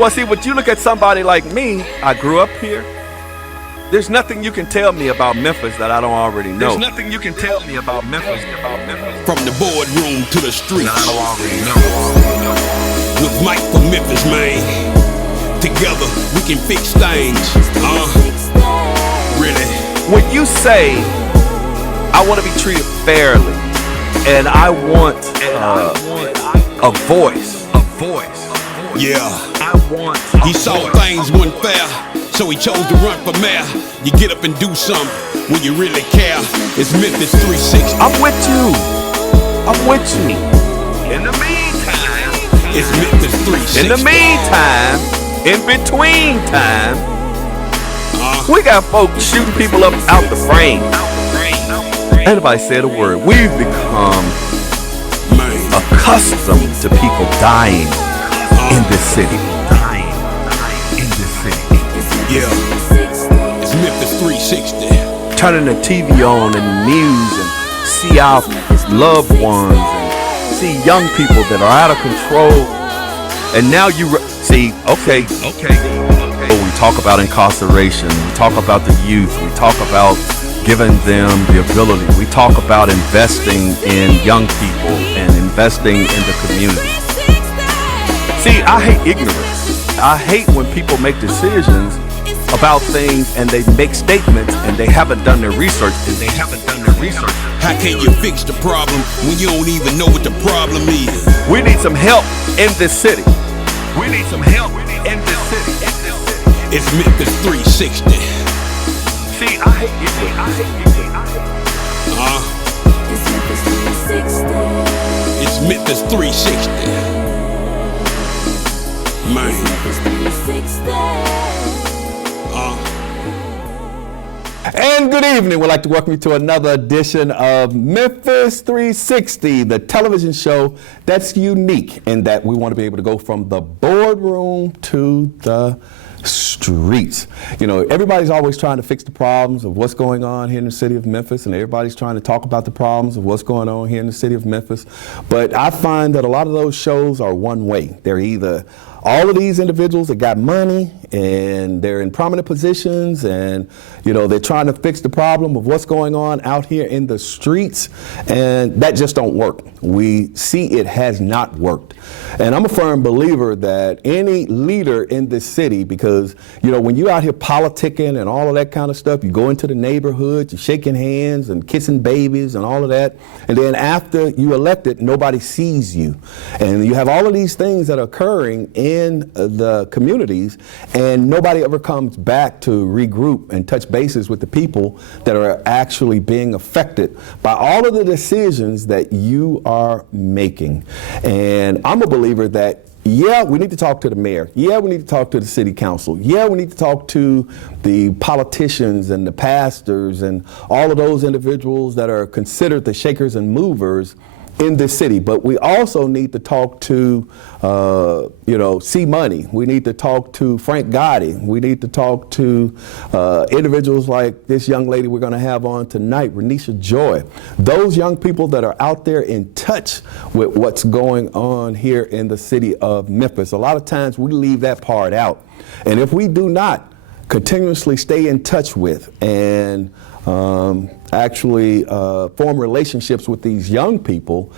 Well, see, when you look at somebody like me, I grew up here. There's nothing you can tell me about Memphis that I don't already know. There's nothing you can tell me about Memphis. From the boardroom to the streets. That I don't already know. With Mike from Memphis, man. Together we can fix things. Really. When you say, I want to be treated fairly, and I want a voice. Yeah. I want He saw things weren't fair, so he chose to run for mayor. You get up and do something when you really care. It's Memphis 360. I'm with you. I'm with you. In the meantime, It's Memphis 360. In the meantime, in between time, we got folks shooting people up out the frame. Ain't nobody said a word. We've become accustomed to people dying in this city. Yeah. It's Memphis 360. Turning the TV on and the news and see our loved ones and see young people that are out of control. And now you see, okay. We talk about incarceration. We talk about the youth. We talk about giving them the ability. We talk about investing in young people and investing in the community. See, I hate ignorance. I hate when people make decisions about things and they make statements and they haven't done their research. How can you fix the problem when you don't even know what the problem is? We need some help in this city. It's Memphis 360. See, I hate ignorance. It's Memphis 360. Man. And good evening. We'd like to welcome you to another edition of Memphis 360, the television show that's unique in that we want to be able to go from the boardroom to the streets. You know, everybody's always trying to fix the problems of what's going on here in the city of Memphis, and everybody's trying to talk about the problems of what's going on here in the city of Memphis. But I find that a lot of those shows are one way. They're either all of these individuals that got money and they're in prominent positions and, you know, they're trying to fix the problem of what's going on out here in the streets, and that just don't work. We see it has not worked. And I'm a firm believer that any leader in this city, because, you know, when you're out here politicking and all of that kind of stuff, you go into the neighborhoods, you're shaking hands and kissing babies and all of that, and then after you elected, nobody sees you. And you have all of these things that are occurring in the communities, and nobody ever comes back to regroup and touch bases with the people that are actually being affected by all of the decisions that you are making. And I'm a believer that, yeah, we need to talk to the mayor. Yeah, we need to talk to the city council. Yeah, we need to talk to the politicians and the pastors and all of those individuals that are considered the shakers and movers in this city. But we also need to talk to, C Money. We need to talk to Frank Gotti. We need to talk to individuals like this young lady we're going to have on tonight, Renisha Joy. Those young people that are out there in touch with what's going on here in the city of Memphis. A lot of times we leave that part out. And if we do not continuously stay in touch with and form relationships with these young people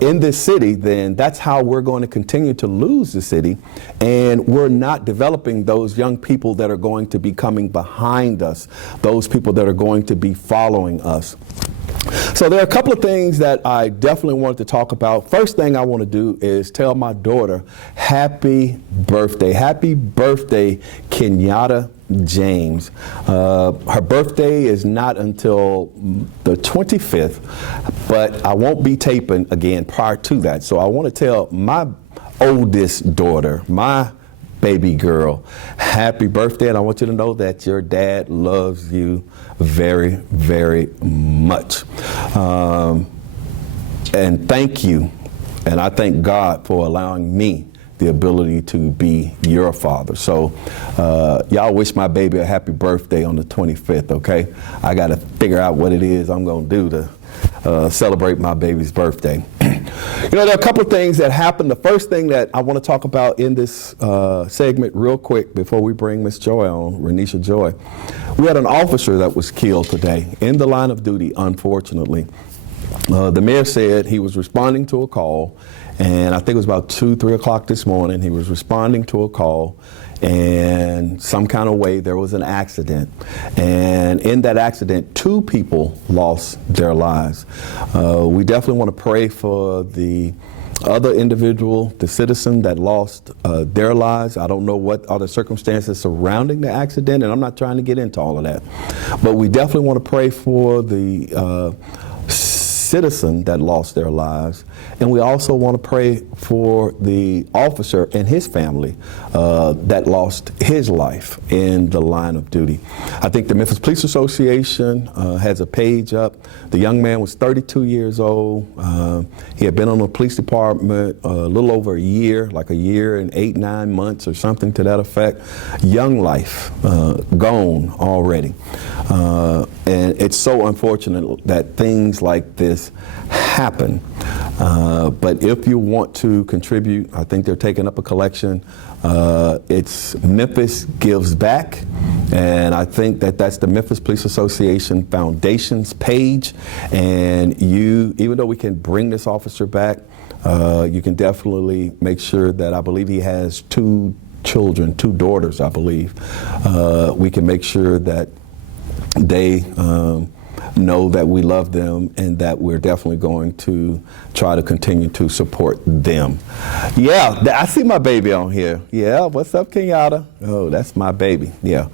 in this city, then that's how we're going to continue to lose the city. And we're not developing those young people that are going to be coming behind us, those people that are going to be following us. So there are a couple of things that I definitely wanted to talk about. First thing I want to do is tell my daughter, happy birthday. Happy birthday, Kenyatta James. Her birthday is not until the 25th, but I won't be taping again prior to that. So I want to tell my oldest daughter, my baby girl, happy birthday. And I want you to know that your dad loves you very, very much. And thank you. And I thank God for allowing me the ability to be your father. So y'all wish my baby a happy birthday on the 25th, okay? I got to figure out what it is I'm going to do to celebrate my baby's birthday. You know, there are a couple of things that happened. The first thing that I want to talk about in this segment real quick before we bring Miss Joy on, Renisha Joy. We had an officer that was killed today in the line of duty, unfortunately. The mayor said he was responding to a call, and I think it was about 2, 3 o'clock this morning. He was responding to a call, and some kind of way there was an accident. And in that accident, 2 people lost their lives. We definitely want to pray for the other individual, the citizen that lost their lives. I don't know what are the circumstances surrounding the accident, and I'm not trying to get into all of that. But we definitely want to pray for the citizen that lost their lives, and we also want to pray for the officer and his family that lost his life in the line of duty. I think the Memphis Police Association has a page up. The young man was 32 years old. He had been on the police department a little over a year, like a year and 8, 9 months or something to that effect. Young life gone already. And it's so unfortunate that things like this happen. But if you want to contribute, I think they're taking up a collection. It's Memphis Gives Back, and I think that that's the Memphis Police Association Foundation's page. And you, even though we can bring this officer back, you can definitely make sure that, I believe he has 2 children, 2 daughters, I believe. We can make sure that they know that we love them and that we're definitely going to try to continue to support them. Yeah, I see my baby on here. Yeah, what's up, Kenyatta? Oh, that's my baby, yeah.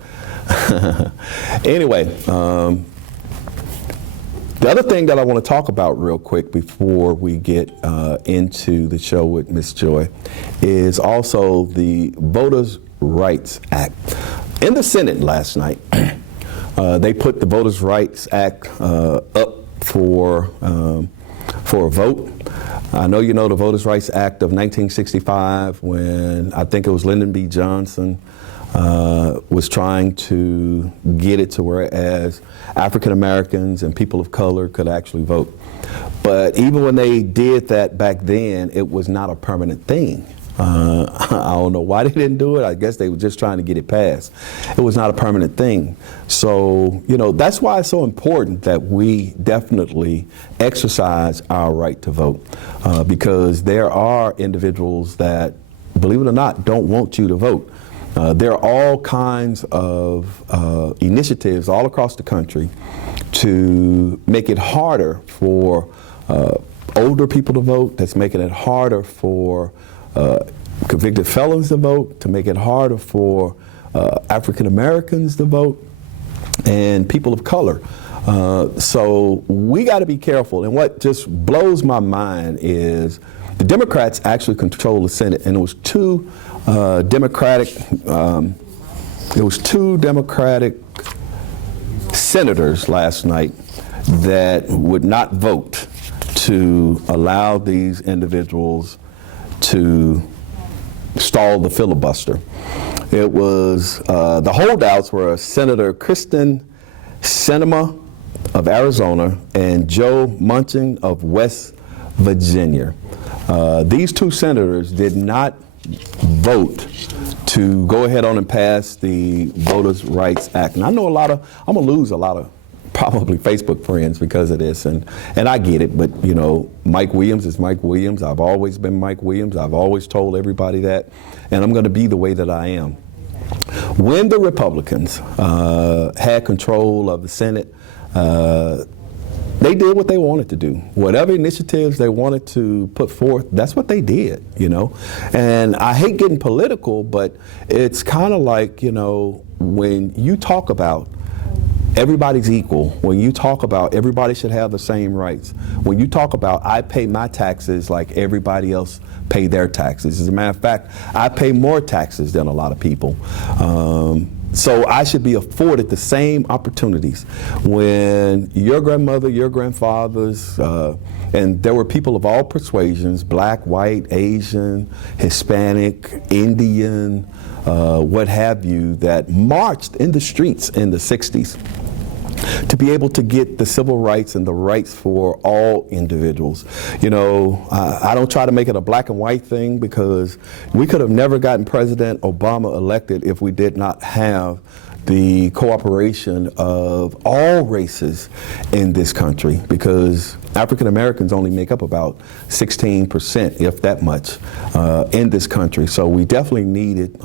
Anyway, the other thing that I want to talk about real quick before we get into the show with Miss Joy is also the Voters' Rights Act. In the Senate last night, they put the Voters' Rights Act up for a vote. I know you know the Voters' Rights Act of 1965, when I think it was Lyndon B. Johnson was trying to get it to whereas African Americans and people of color could actually vote. But even when they did that back then, it was not a permanent thing. I don't know why they didn't do it. I guess they were just trying to get it passed. It was not a permanent thing. So, you know, that's why it's so important that we definitely exercise our right to vote, because there are individuals that, believe it or not, don't want you to vote. There are all kinds of initiatives all across the country to make it harder for older people to vote, that's making it harder for convicted felons to vote, to make it harder for African Americans to vote, and people of color. So we got to be careful. And what just blows my mind is the Democrats actually control the Senate, and it was two Democratic senators last night that would not vote to allow these individuals to stall the filibuster. It was, the holdouts were Senator Kristen Sinema of Arizona and Joe Manchin of West Virginia. These two senators did not vote to go ahead on and pass the Voters' Rights Act. And I know I'm gonna lose a lot of probably Facebook friends because of this, and I get it, but you know, Mike Williams is Mike Williams. I've always been Mike Williams. I've always told everybody that, and I'm gonna be the way that I am. When the Republicans had control of the Senate, they did what they wanted to do. Whatever initiatives they wanted to put forth, that's what they did, you know. And I hate getting political, but it's kind of like, you know, when you talk about everybody's equal, when you talk about everybody should have the same rights, when you talk about I pay my taxes like everybody else pay their taxes. As a matter of fact, I pay more taxes than a lot of people. So I should be afforded the same opportunities. When your grandmother, your grandfathers, and there were people of all persuasions, black, white, Asian, Hispanic, Indian, what have you, that marched in the streets in the 60s. to be able to get the civil rights and the rights for all individuals. You know, I don't try to make it a black and white thing, because we could have never gotten President Obama elected if we did not have the cooperation of all races in this country, because African Americans only make up about 16%, if that much, in this country. So we definitely needed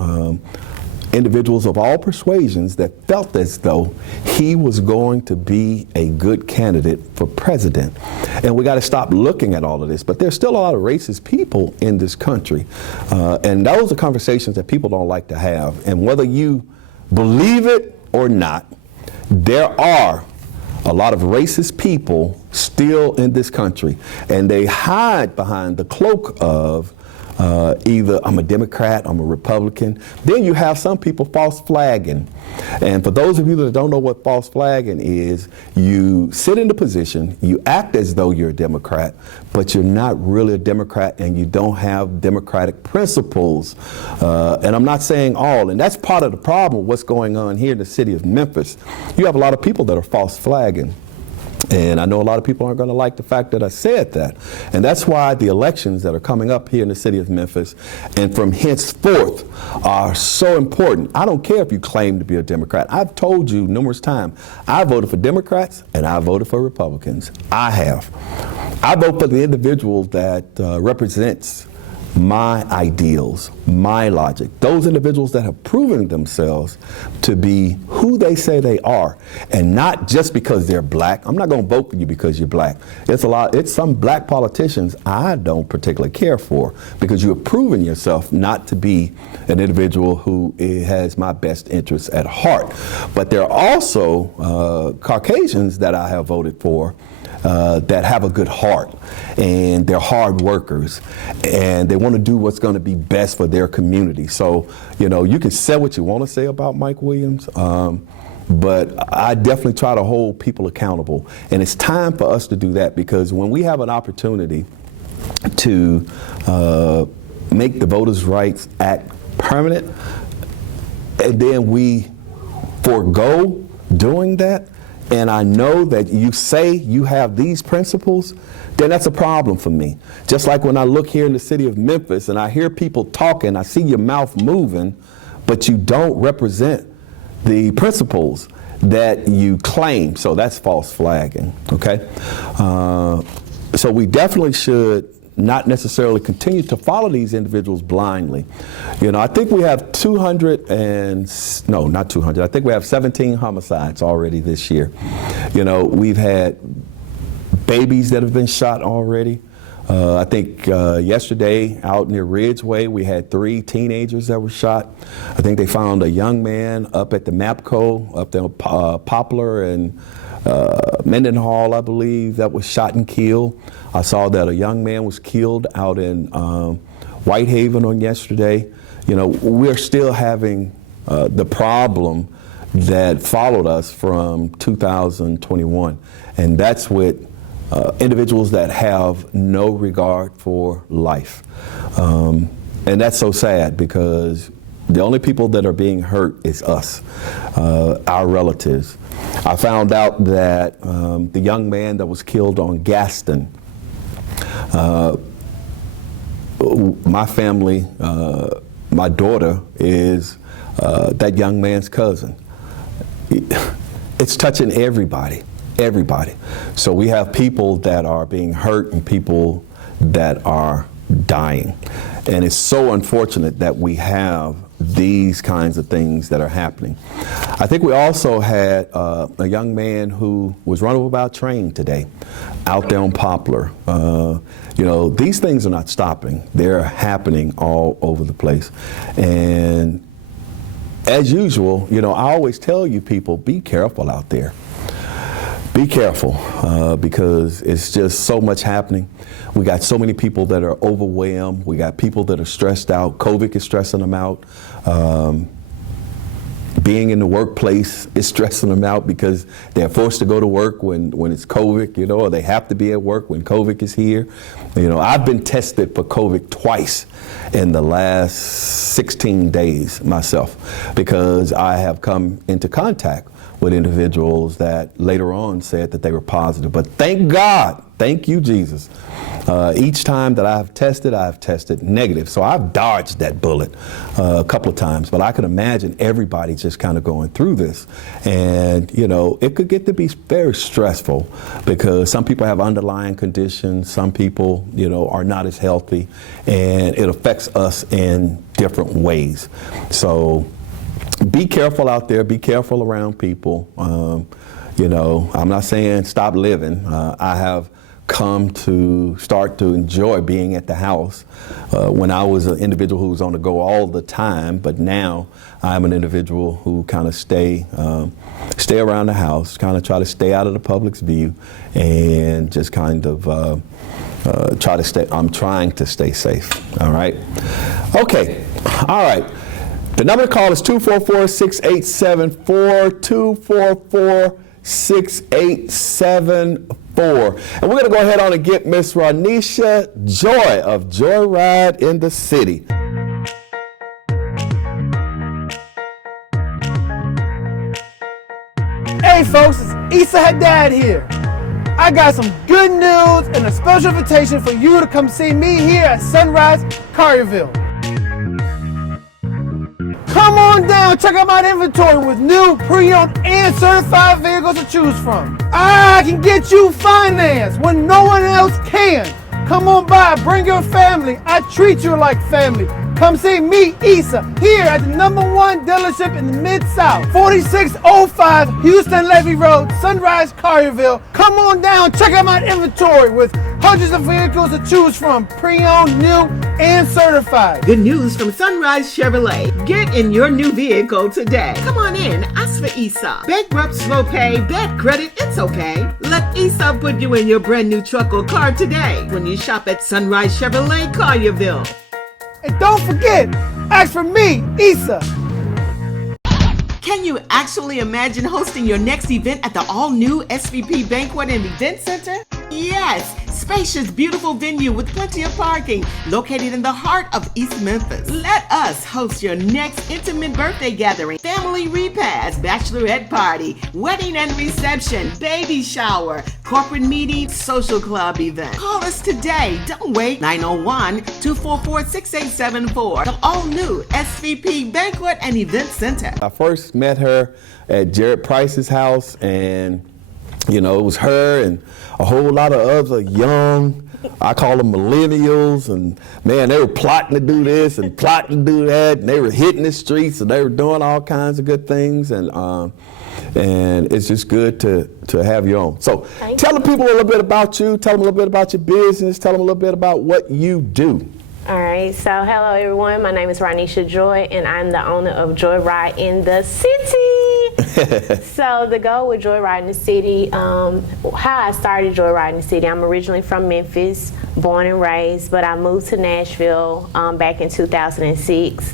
individuals of all persuasions that felt as though he was going to be a good candidate for president. And we got to stop looking at all of this. But there's still a lot of racist people in this country. And those are conversations that people don't like to have. And whether you believe it or not, there are a lot of racist people still in this country. And they hide behind the cloak of either I'm a Democrat, I'm a Republican. Then you have some people false flagging. And for those of you that don't know what false flagging is, you sit in the position, you act as though you're a Democrat, but you're not really a Democrat, and you don't have democratic principles. And I'm not saying all, and that's part of the problem, what's going on here in the city of Memphis. You have a lot of people that are false flagging. And I know a lot of people aren't going to like the fact that I said that. And that's why the elections that are coming up here in the city of Memphis and from henceforth are so important. I don't care if you claim to be a Democrat. I've told you numerous times, I voted for Democrats and I voted for Republicans. I have. I vote for the individual that represents my ideals, my logic. Those individuals that have proven themselves to be who they say they are, and not just because they're black. I'm not going to vote for you because you're black. It's some black politicians I don't particularly care for, because you have proven yourself not to be an individual who has my best interests at heart. But there are also Caucasians that I have voted for that have a good heart, and they're hard workers, and they want to do what's going to be best for their community. So, you know, you can say what you want to say about Mike Williams, but I definitely try to hold people accountable. And it's time for us to do that, because when we have an opportunity to make the Voters' Rights Act permanent, and then we forego doing that, and I know that you say you have these principles, then that's a problem for me. Just like when I look here in the city of Memphis and I hear people talking, I see your mouth moving, but you don't represent the principles that you claim. So that's false flagging, okay? So we definitely should not necessarily continue to follow these individuals blindly. You know, I think we have 17 homicides already this year. You know, we've had babies that have been shot already. I think yesterday out near Ridgeway, we had 3 teenagers that were shot. I think they found a young man up at the MAPCO, up there Poplar and Mendenhall, I believe, that was shot and killed. I saw that a young man was killed out in Whitehaven on yesterday. You know, we're still having the problem that followed us from 2021, and that's with individuals that have no regard for life. And that's so sad, because the only people that are being hurt is us, our relatives. I found out that the young man that was killed on Gaston, my family, my daughter is that young man's cousin. It's touching everybody. So we have people that are being hurt and people that are dying. And it's so unfortunate that we have these kinds of things that are happening. I think we also had a young man who was run over by a train today out there on Poplar. You know, these things are not stopping. They're happening all over the place. And as usual, you know, I always tell you people, be careful out there. Be careful, because it's just so much happening. We got so many people that are overwhelmed. We got people that are stressed out. COVID is stressing them out. Being in the workplace is stressing them out, because they're forced to go to work when it's COVID, you know, or they have to be at work when COVID is here. You know, I've been tested for COVID twice in the last 16 days myself, because I have come into contact with individuals that later on said that they were positive. But thank God, thank you, Jesus. Each time that I've tested negative. So I've dodged that bullet a couple of times, but I can imagine everybody just kind of going through this. And, you know, it could get to be very stressful because some people have underlying conditions, some people, you know, are not as healthy, and it affects us in different ways. So be careful out there, be careful around people. You know, I'm not saying stop living. I have come to start to enjoy being at the house. When I was an individual who was on the go all the time, but now I'm an individual who kind of stay around the house, kind of try to stay out of the public's view, and just kind of I'm trying to stay safe. All right. Okay. All right. The number to call is 244-6874, 244-6874. And we're going to go ahead on and get Miss Ronisha Joy of Joyride in the City. Hey folks, it's Issa Haddad here. I got some good news and a special invitation for you to come see me here at Sunrise Collierville. Come on down, check out my inventory with new, pre-owned, and certified vehicles to choose from. I can get you finance when no one else can. Come on by, bring your family. I treat you like family. Come see me, Issa, here at the #1 dealership in the Mid-South, 4605 Houston Levy Road, Sunrise Collierville. Come on down, check out my inventory with hundreds of vehicles to choose from, pre-owned, new, and certified. Good news from Sunrise Chevrolet. Get in your new vehicle today. Come on in, ask for Issa. Bankrupt, slow pay, bad credit, it's okay. Let Issa put you in your brand new truck or car today when you shop at Sunrise Chevrolet Collierville. And don't forget, ask for me, Issa. Can you actually imagine hosting your next event at the all-new SVP Banquet and Event Center? Yes, spacious, beautiful venue with plenty of parking, located in the heart of East Memphis. Let us host your next intimate birthday gathering, family repast, bachelorette party, wedding and reception, baby shower, corporate meeting, social club event. Call us today. Don't wait. 901-244-6874. The all-new SVP Banquet and Event Center. I first met her at Jared Price's house, and you know, it was her and a whole lot of other young, I call them millennials, and man, they were plotting to do this and plotting to do that, and they were hitting the streets, and they were doing all kinds of good things, and it's just good to have you on. So tell the people a little bit about you, tell them a little bit about your business, tell them a little bit about what you do. All right, so hello everyone, my name is Ronisha Joy, and I'm the owner of Joyride in the City. So the goal with Joyride in the City, how I started Joyride in the City, I'm originally from Memphis, born and raised, but I moved to Nashville back in 2006.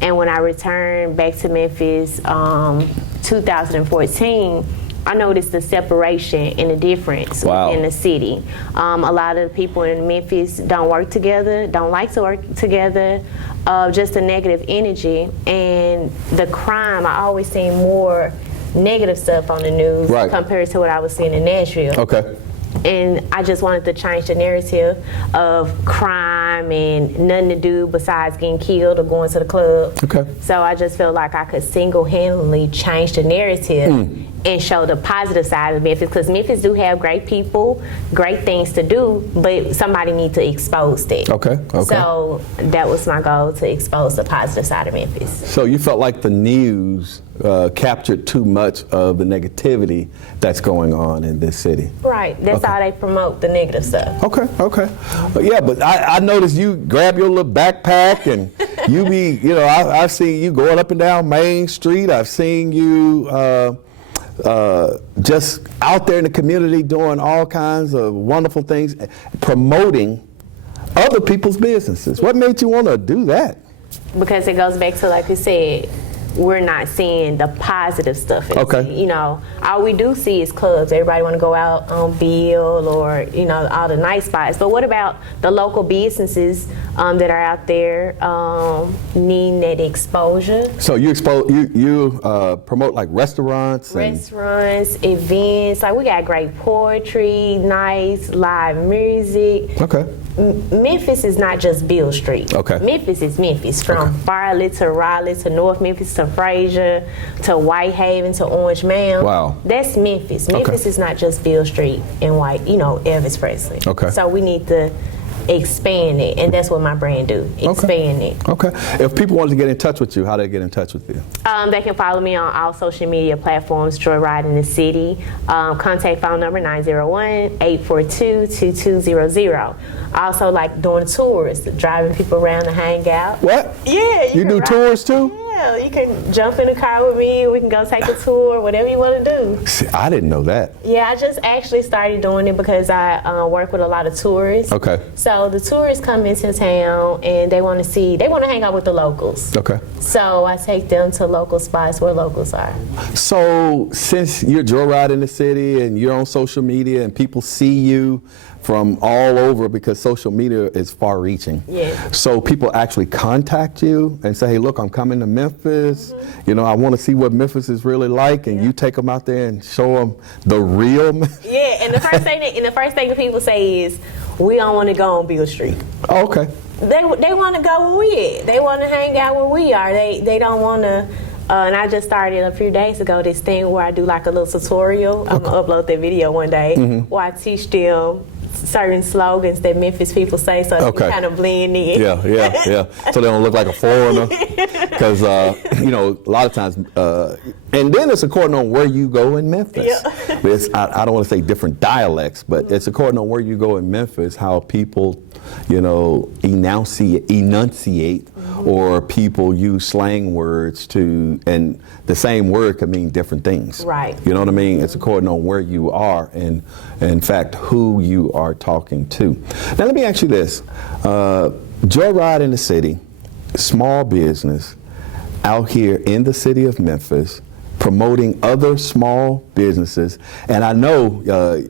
And when I returned back to Memphis 2014, I noticed the separation and the difference in the city. A lot of the people in Memphis don't work together, don't like to work together, just a negative energy. And the crime, I always seen more negative stuff on the news compared to what I was seeing in Nashville. Okay. And I just wanted to change the narrative of crime and nothing to do besides getting killed or going to the club. Okay. So I just felt like I could single-handedly change the narrative and show the positive side of Memphis, because Memphis do have great people, great things to do, but somebody needs to expose that. Okay. So that was my goal, to expose the positive side of Memphis. So you felt like the news captured too much of the negativity that's going on in this city. Right. That's how they promote the negative stuff. Okay. Yeah, but I noticed you grab your little backpack and you be, you know, I've seen you going up and down Main Street. I've seen you just out there in the community doing all kinds of wonderful things, promoting other people's businesses. What made you want to do that? Because it goes back to, like you said, we're not seeing the positive stuff. Okay. You know, all we do see is clubs. Everybody want to go out on Bill or, you know, all the nice spots. But what about the local businesses that are out there needing that exposure? So you promote like restaurants, events. Like we got great poetry, nice live music. Okay. Memphis is not just Beale Street. Okay. Memphis is Memphis, from Farley to Raleigh to North Memphis to Fraser to Whitehaven to Orange Mound. Wow. That's Memphis. Memphis is not just Beale Street and Elvis Presley. Okay. So we need to expand it, and that's what my brand do. Expand it. Okay. If people wanted to get in touch with you, how do they get in touch with you? They can follow me on all social media platforms, Joyride in the City. Contact phone number 901-842-2200. Also, like doing tours, driving people around to hang out. What? Yeah. You do tours too? Yeah, you can jump in the car with me. We can go take a tour, whatever you want to do. See, I didn't know that. Yeah, I just actually started doing it because I work with a lot of tourists. Okay. So the tourists come into town and they want to hang out with the locals. Okay. So I take them to local spots where locals are. So since you're Joyride in the City and you're on social media and people see you from all over because social media is far-reaching. Yeah. So people actually contact you and say, hey, look, I'm coming to Memphis. You know, I want to see what Memphis is really like, and you take them out there and show them the real Memphis. Yeah, and the first thing that people say is, we don't want to go on Beale Street. Oh, okay. They want to go where we at. They want to hang out where we are. They don't want to. And I just started a few days ago this thing where I do like a little tutorial. I'm gonna upload that video one day where I teach them certain slogans that Memphis people say, so they can kind of blend in. Yeah. So they don't look like a foreigner. Because, you know, a lot of times, and then it's according on where you go in Memphis. Yeah. I don't want to say different dialects, but it's according on where you go in Memphis, how people, you know, enunciate or people use slang words to, and the same word can mean different things. Right. You know what I mean? It's according on where you are and, in fact, who you are talking to. Now, let me ask you this. Joyride in the City, small business out here in the city of Memphis, promoting other small businesses, and I know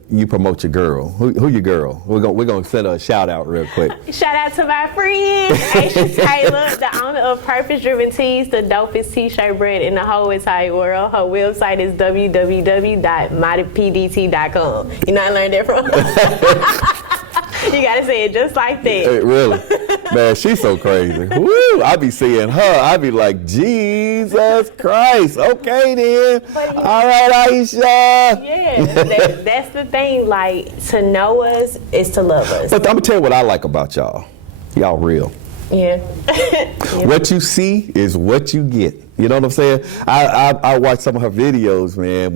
you promote your girl. Who your girl? We're gonna send her a shout out real quick. Shout out to my friend Aisha Taylor, the owner of Purpose Driven Tees, the dopest t-shirt brand in the whole entire world. Her website is www.mightypdt.com. You know I learned that from. You gotta say it just like that. Hey, really? Man, she's so crazy. Woo! I be seeing her. I be like, Jesus Christ. Okay then. All right, Aisha. Yeah, that's the thing. Like, to know us is to love us. But I'm gonna tell you what I like about y'all. Y'all real. Yeah. What you see is what you get. You know what I'm saying? I watch some of her videos, man,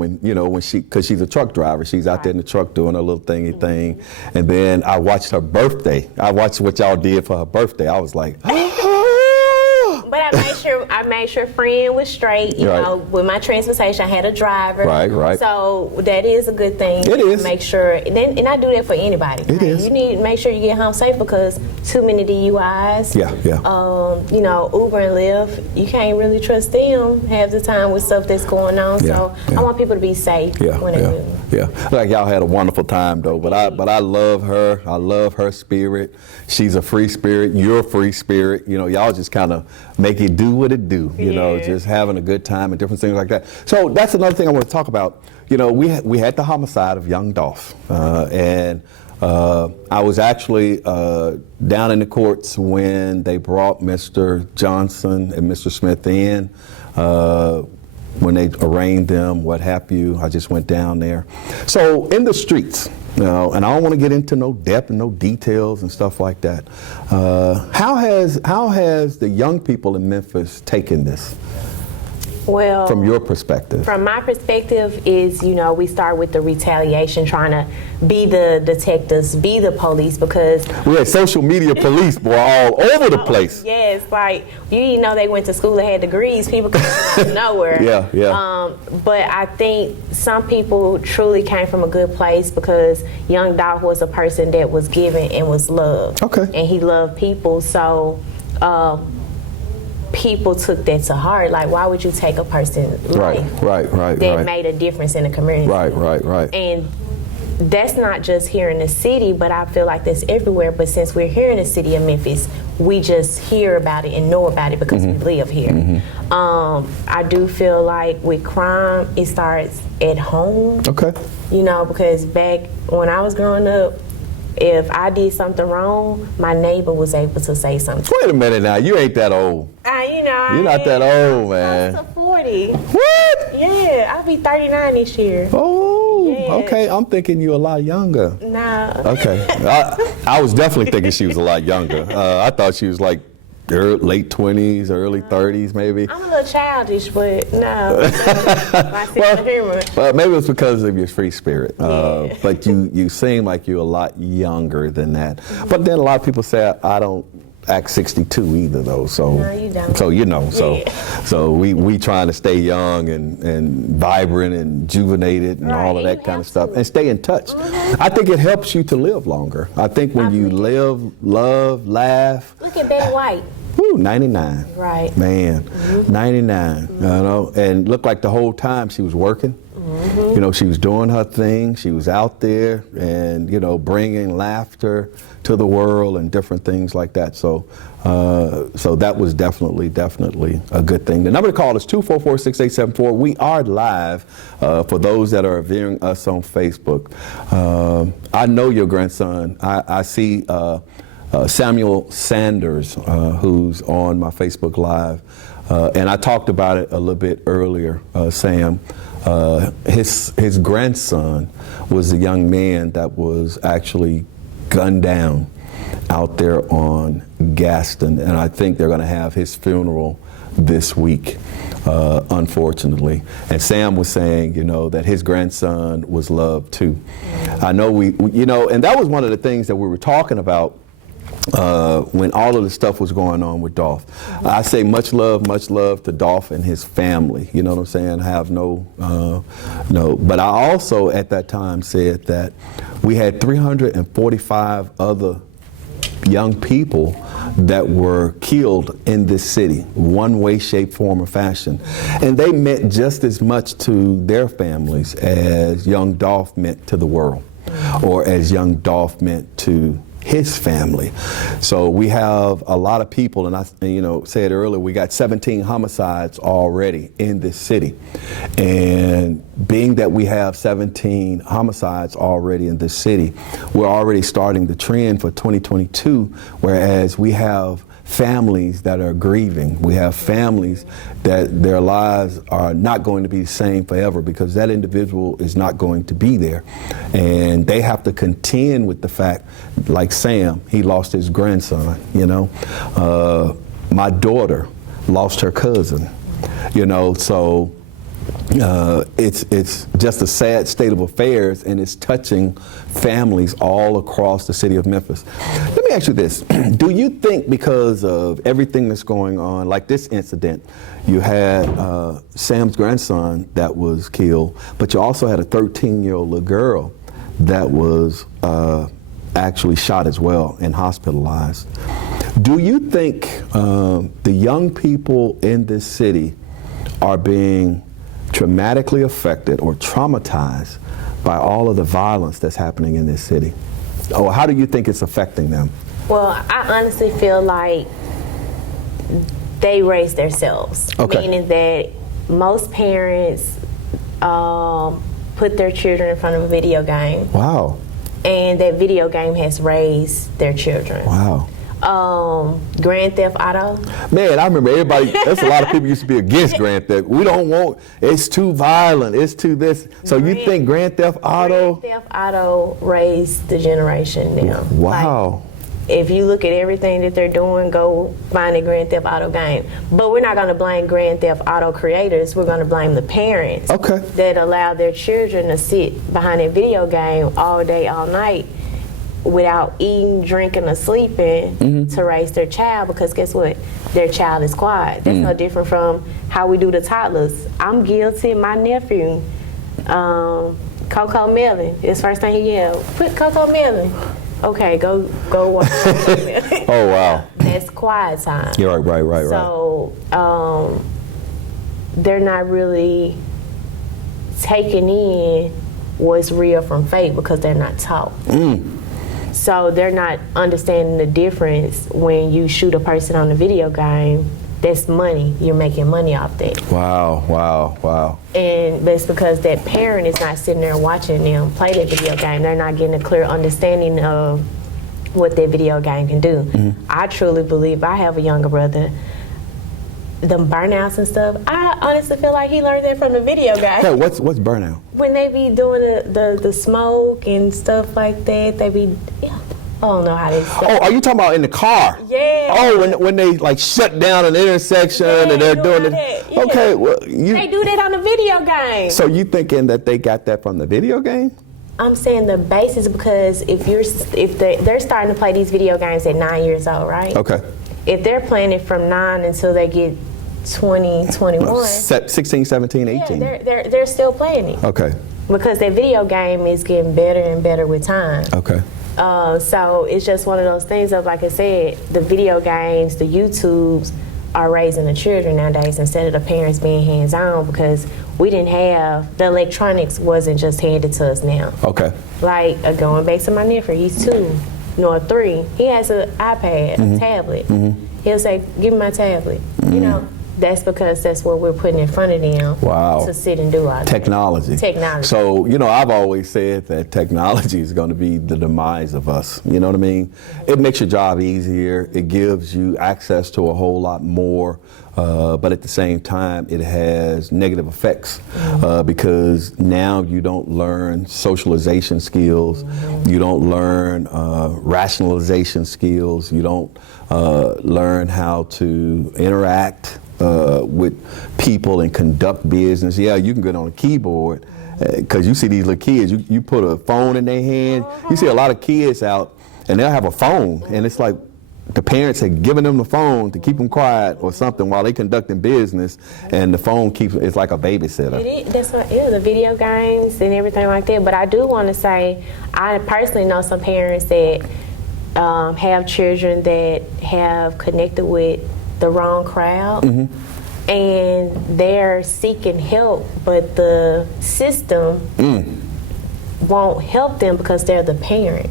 because she's a truck driver. She's out there in the truck doing her little thingy thing. And then I watched her birthday. I watched what y'all did for her birthday. I was like, But I made sure friend was straight. You know, with my transportation, I had a driver. Right. So that is a good thing. It is. Make sure, and I do that for anybody. It is. You need to make sure you get home safe because too many DUIs. Yeah. You know, Uber and Lyft, you can't really trust them half the time with stuff that's going on. So I want people to be safe when they do. Yeah, like y'all had a wonderful time though, but I love her. I love her spirit. She's a free spirit. You're a free spirit. You know, y'all just kind of make it do what it do. You know, just having a good time and different things like that. So that's another thing I want to talk about. You know, we had the homicide of young Dolph, and I was actually down in the courts when they brought Mr. Johnson and Mr. Smith in. When they arraigned them, what have you. I just went down there. So in the streets, you know, and I don't want to get into no depth and no details and stuff like that. How has the young people in Memphis taken this? Well, from your perspective? From my perspective is, you know, we start with the retaliation, trying to be the detectives, be the police, because we had social media police, boy, all over the place. Yes, like you know, they went to school and had degrees. People come from nowhere. Yeah. But I think some people truly came from a good place because young Dolph was a person that was giving and was loved. Okay. And he loved people, so. people took that to heart. Like, why would you take a person's life that made a difference in the community? Right. And that's not just here in the city, but I feel like that's everywhere. But since we're here in the city of Memphis, we just hear about it and know about it because we live here. I do feel like with crime, it starts at home. Okay. You know, because back when I was growing up, if I did something wrong, my neighbor was able to say something. Wait a minute now, you ain't that old. You're not that old, man. I'm 40. What? Yeah, I'll be 39 this year. Oh, Yeah. okay. I'm thinking you're a lot younger. No. Okay. I was definitely thinking she was a lot younger. I thought she was like late 20s, early 30s, maybe. I'm a little childish, but no. My sense of humor. Well, maybe it's because of your free spirit. But you seem like you're a lot younger than that. But then a lot of people say I don't act 62 either, though. So, no, you don't. So you know, Yeah. so we trying to stay young and vibrant and juvenated and all of that kind of stuff, and stay in touch. I think it helps you to live longer. I think when you live, love, laugh. Look at Betty White. Woo, 99. Right. Man, 99. You know, and looked like the whole time she was working. You know, she was doing her thing. She was out there and, you know, bringing laughter to the world and different things like that. So so that was definitely a good thing. The number to call is 244-6874. We are live for those that are viewing us on Facebook. I know your grandson. I see Samuel Sanders, who's on my Facebook Live. And I talked about it a little bit earlier, Sam. His grandson was a young man that was actually gunned down out there on Gaston, and I think they're going to have his funeral this week, unfortunately. And Sam was saying, you know, that his grandson was loved too. I know we you know, and that was one of the things that we were talking about when all of the stuff was going on with Dolph. I say much love to Dolph and his family. You know what I'm saying? I have no. But I also at that time said that we had 345 other young people that were killed in this city, one way, shape, form, or fashion. And they meant just as much to their families as young Dolph meant to the world, or as young Dolph meant to his family. So we have a lot of people, and I said earlier, we got 17 homicides already in this city. And being that we have 17 homicides already in this city, we're already starting the trend for 2022, whereas we have families that are grieving. We have families that their lives are not going to be the same forever because that individual is not going to be there. And they have to contend with the fact, like Sam, he lost his grandson, you know. My daughter lost her cousin, you know, so it's just a sad state of affairs, and it's touching families all across the city of Memphis. Let me ask you this. Do you think because of everything that's going on, like this incident, you had Sam's grandson that was killed, but you also had a 13-year-old little girl that was actually shot as well and hospitalized. Do you think the young people in this city are being traumatically affected or traumatized by all of the violence that's happening in this city? Or how do you think it's affecting them? Well, I honestly feel like they raise themselves, meaning that most parents put their children in front of a video game. Wow. And that video game has raised their children. Wow. Grand Theft Auto. Man, I remember everybody, that's a lot of people used to be against Grand Theft. We don't want, it's too violent, it's too this. So you think Grand Theft Auto? Grand Theft Auto raised the generation now. Wow. Like, if you look at everything that they're doing, go find a Grand Theft Auto game. But we're not going to blame Grand Theft Auto creators. We're going to blame the parents that allow their children to sit behind a video game all day, all night, without eating, drinking, or sleeping to raise their child, because guess what? Their child is quiet. That's no different from how we do the toddlers. I'm guilty. My nephew, Coco Melon, his first thing he yelled, put Coco Melon. Okay, go watch Coco Melon. Oh, wow. That's quiet time. You're right. So they're not really taking in what's real from fake because they're not taught. So they're not understanding the difference when you shoot a person on a video game. That's money. You're making money off that. Wow. And that's because that parent is not sitting there watching them play that video game. They're not getting a clear understanding of what that video game can do. I truly believe, I have a younger brother, them burnouts and stuff, I honestly feel like he learned that from the video game. Hey, what's burnout? When they be doing the smoke and stuff like that, they be, I don't know how they say. Oh, are you talking about in the car? Yeah. Oh, when they like shut down an intersection and they're doing it. Yeah. Okay, well, They do that on the video game. So you thinking that they got that from the video game? I'm saying the basis, because if they're starting to play these video games at 9 years old, right? Okay. If they're playing it from 9 until they get 20, 21. 16, 17, 18. Yeah, they're still playing it. Okay. Because that video game is getting better and better with time. Okay. So it's just one of those things of, like I said, the video games, the YouTubes are raising the children nowadays instead of the parents being hands-on, because we didn't have, the electronics wasn't just handed to us now. Okay. Like, going back to my nephew, he's 2, no, 3. He has an iPad, a tablet. He'll say, give me my tablet. You know, that's because that's what we're putting in front of them to sit and do all that. Technology. Technology. So, you know, I've always said that technology is going to be the demise of us. You know what I mean? It makes your job easier. It gives you access to a whole lot more. But at the same time, it has negative effects because now you don't learn socialization skills. You don't learn rationalization skills. You don't learn how to interact with people and conduct business. Yeah, you can get on a keyboard because you see these little kids, you put a phone in their hand. You see a lot of kids out and they'll have a phone and it's like the parents had given them the phone to keep them quiet or something while they conducting business, and the phone it's like a babysitter. That's what it is, the video games and everything like that. But I do want to say, I personally know some parents that have children that have connected with the wrong crowd, and they're seeking help, but the system won't help them because they're the parent.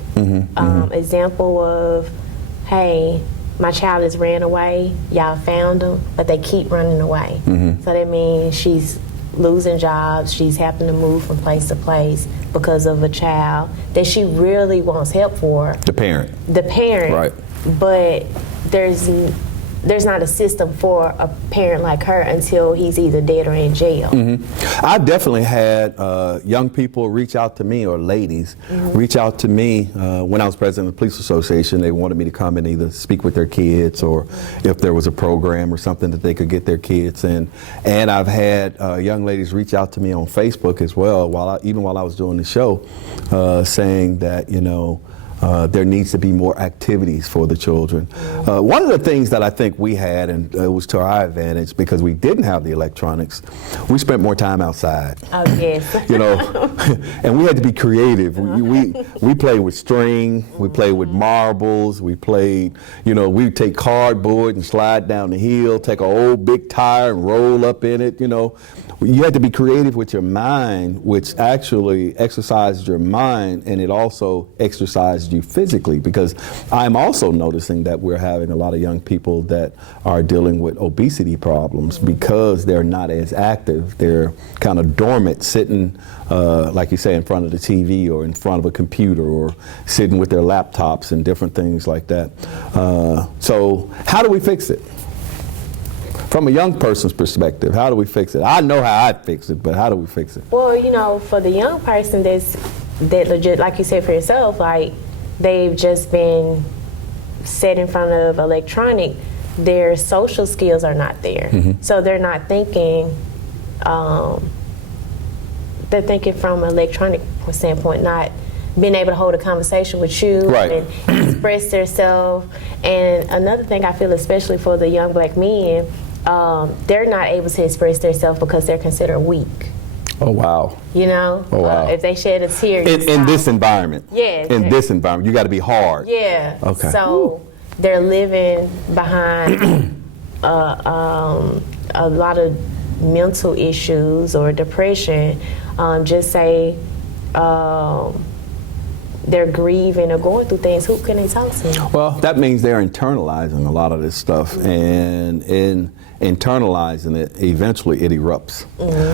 Example of, hey, my child has ran away, y'all found them, but they keep running away. So that means she's losing jobs, she's having to move from place to place because of a child that she really wants help for. The parent. Right. But there's not a system for a parent like her until he's either dead or in jail. I've definitely had young people reach out to me, or ladies reach out to me when I was president of the Police Association. They wanted me to come and either speak with their kids or if there was a program or something that they could get their kids in. And I've had young ladies reach out to me on Facebook as well, even while I was doing the show, saying that, you know, there needs to be more activities for the children. One of the things that I think we had, and it was to our advantage because we didn't have the electronics, we spent more time outside. Oh, yes. You know, and we had to be creative. We played with string, we played with marbles, we played, you know, we'd take cardboard and slide down the hill, take an old big tire and roll up in it, you know. You had to be creative with your mind, which actually exercised your mind, and it also exercised you physically, because I'm also noticing that we're having a lot of young people that are dealing with obesity problems because they're not as active. They're kind of dormant, sitting, like you say, in front of the TV or in front of a computer or sitting with their laptops and different things like that. So how do we fix it? From a young person's perspective, how do we fix it? I know how I'd fix it, but how do we fix it? Well, you know, for the young person that legit, like you said for yourself, like they've just been set in front of electronic, their social skills are not there. So they're not thinking, they're thinking from an electronic standpoint, not being able to hold a conversation with you and express themselves. And another thing I feel, especially for the young black men, they're not able to express themselves because they're considered weak. Oh, wow. You know? Oh, wow. If they shed a tear, in this environment. Yeah. In this environment, you got to be hard. Yeah. Okay. So they're living behind a lot of mental issues or depression, just say they're grieving or going through things, who can they talk to? Well, that means they're internalizing a lot of this stuff, and in internalizing it, eventually it erupts,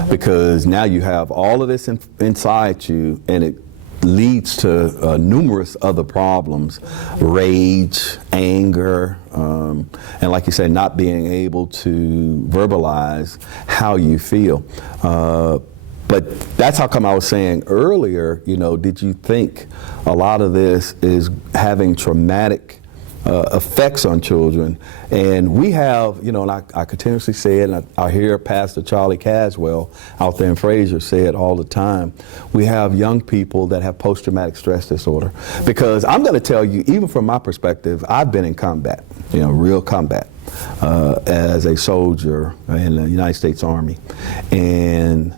because now you have all of this inside you, and it leads to numerous other problems: rage, anger, and like you said, not being able to verbalize how you feel. But that's how come I was saying earlier, did you think a lot of this is having traumatic effects on children? And we have, and I continuously say it, and I hear Pastor Charlie Caswell out there in Fraser say it all the time. We have young people that have post-traumatic stress disorder. Because I'm going to tell you, even from my perspective, I've been in combat, real combat, as a soldier in the United States Army. And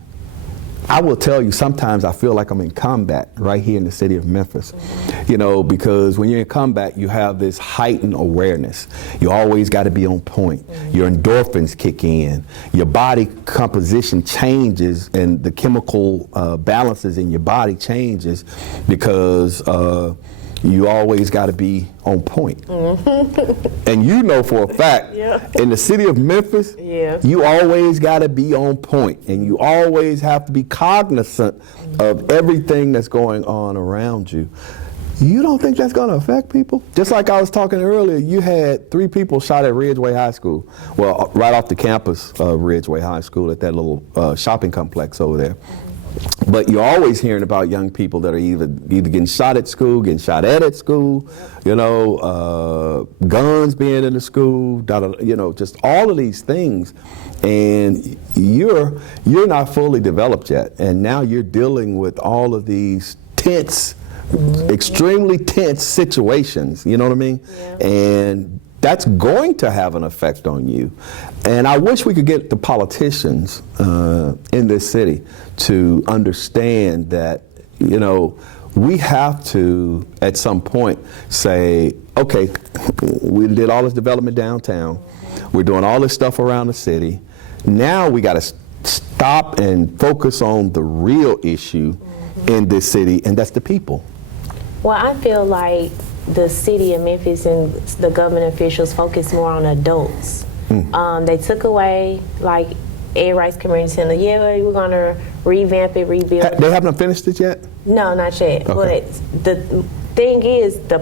I will tell you, sometimes I feel like I'm in combat right here in the city of Memphis, because when you're in combat, you have this heightened awareness. You always got to be on point. Your endorphins kick in. Your body composition changes, and the chemical balances in your body changes, because you always got to be on point. And you know for a fact, in the city of Memphis, you always got to be on point, and you always have to be cognizant of everything that's going on around you. You don't think that's going to affect people? Just like I was talking earlier, you had 3 people shot at Ridgeway High School. Well, right off the campus of Ridgeway High School, at that little shopping complex over there. But you're always hearing about young people that are either getting shot at school, getting shot at school, guns being in the school, just all of these things. And you're not fully developed yet. And now you're dealing with all of these tense, extremely tense situations, you know what I mean? And that's going to have an effect on you. And I wish we could get the politicians in this city to understand that, we have to, at some point, say, okay, we did all this development downtown. We're doing all this stuff around the city. Now we got to stop and focus on the real issue in this city, and that's the people. Well, I feel like the city of Memphis and the government officials focus more on adults. They took away, like, Ed Rice Community Center. Yeah, we're going to revamp it, rebuild it. They haven't finished it yet? No, not yet. Okay. But the thing is, the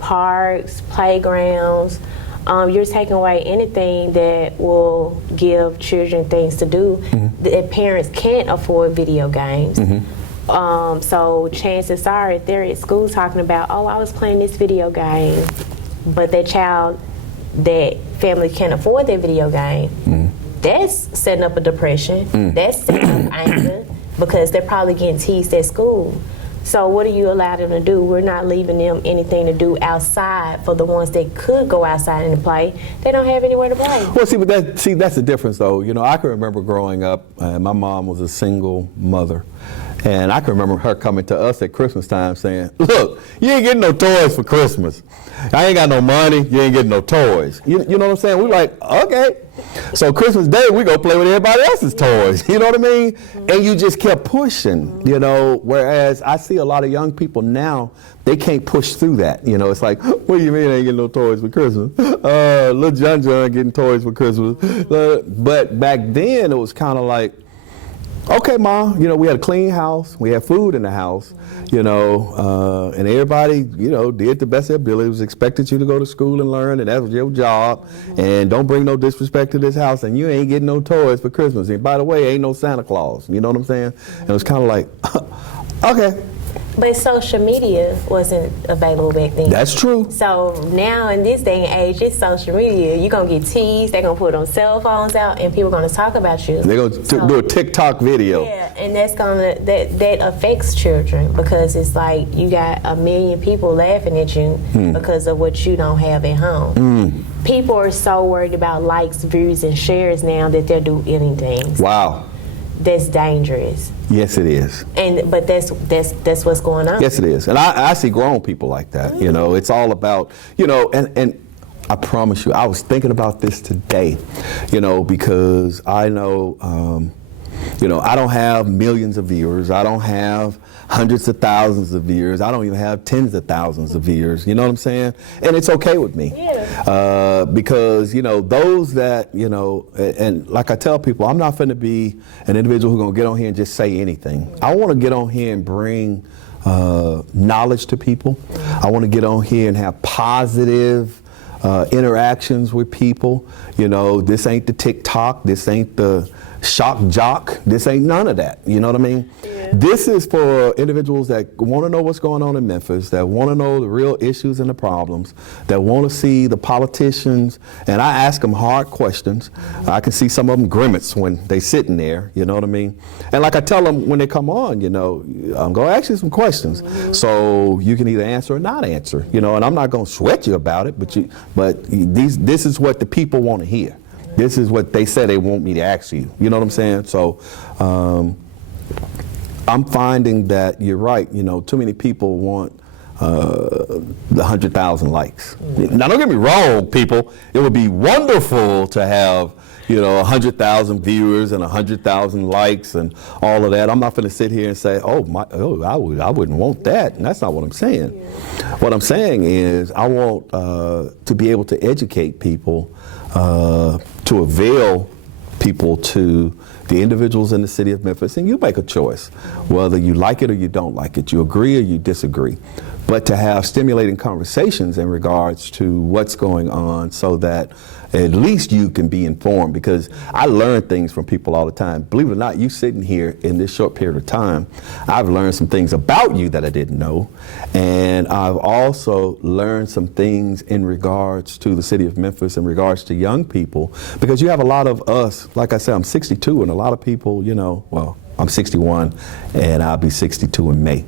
parks, playgrounds, you're taking away anything that will give children things to do. The parents can't afford video games. So chances are, if they're at school talking about, oh, I was playing this video game, but that family can't afford that video game, that's setting up a depression, that's setting up anger, because they're probably getting teased at school. So what do you allow them to do? We're not leaving them anything to do outside. For the ones that could go outside and play, they don't have anywhere to play. Well, that's the difference, though. I can remember growing up, my mom was a single mother. And I can remember her coming to us at Christmas time saying, look, you ain't getting no toys for Christmas. I ain't got no money, you ain't getting no toys. You know what I'm saying? We're like, okay. So Christmas Day, we go play with everybody else's toys. You know what I mean? And you just kept pushing, whereas I see a lot of young people now, they can't push through that. It's like, what do you mean I ain't getting no toys for Christmas? Little John getting toys for Christmas. But back then, it was kind of like, okay, Ma, we had a clean house, we had food in the house, and everybody, did the best of their ability. It was expected you to go to school and learn, and that was your job, and don't bring no disrespect to this house, and you ain't getting no toys for Christmas. And by the way, ain't no Santa Claus, you know what I'm saying? And it was kind of like, okay. But social media wasn't available back then. That's true. So now in this day and age, it's social media. You're going to get teased. They're going to put on cell phones out, and people are going to talk about you. They're going to do a TikTok video. Yeah, and that affects children, because it's like you got 1 million people laughing at you because of what you don't have at home. People are so worried about likes, views, and shares now that they'll do anything. Wow. That's dangerous. Yes, it is. But that's what's going on. Yes, it is. And I see grown people like that. It's all about, and I promise you, I was thinking about this today, because I know, I don't have millions of viewers. I don't have hundreds of thousands of viewers. I don't even have tens of thousands of viewers. You know what I'm saying? And it's okay with me. Yeah. Because, those that, and like I tell people, I'm not finna be an individual who's gonna get on here and just say anything. I wanna get on here and bring knowledge to people. I wanna get on here and have positive interactions with people. This ain't the TikTok, this ain't the shock jock, this ain't none of that. You know what I mean? Yeah. This is for individuals that want to know what's going on in Memphis, that want to know the real issues and the problems, that want to see the politicians, and I ask them hard questions. I can see some of them grimace when they sitting there, you know what I mean? And like I tell them when they come on, I'm going to ask you some questions, so you can either answer or not answer, and I'm not going to sweat you about it, but this is what the people want to hear. This is what they say they want me to ask you. You know what I'm saying? So I'm finding that you're right. Too many people want the 100,000 likes. Now, don't get me wrong, people. It would be wonderful to have 100,000 viewers and 100,000 likes and all of that. I'm not going to sit here and say, I wouldn't want that. And that's not what I'm saying. Yeah. What I'm saying is I want to be able to educate people, to avail people to the individuals in the city of Memphis, and you make a choice, whether you like it or you don't like it, you agree or you disagree, but to have stimulating conversations in regards to what's going on so that at least you can be informed, because I learn things from people all the time. Believe it or not, you sitting here in this short period of time, I've learned some things about you that I didn't know, and I've also learned some things in regards to the city of Memphis, in regards to young people, because you have a lot of us, like I said, I'm 62, and a lot of people, well, I'm 61, and I'll be 62 in May.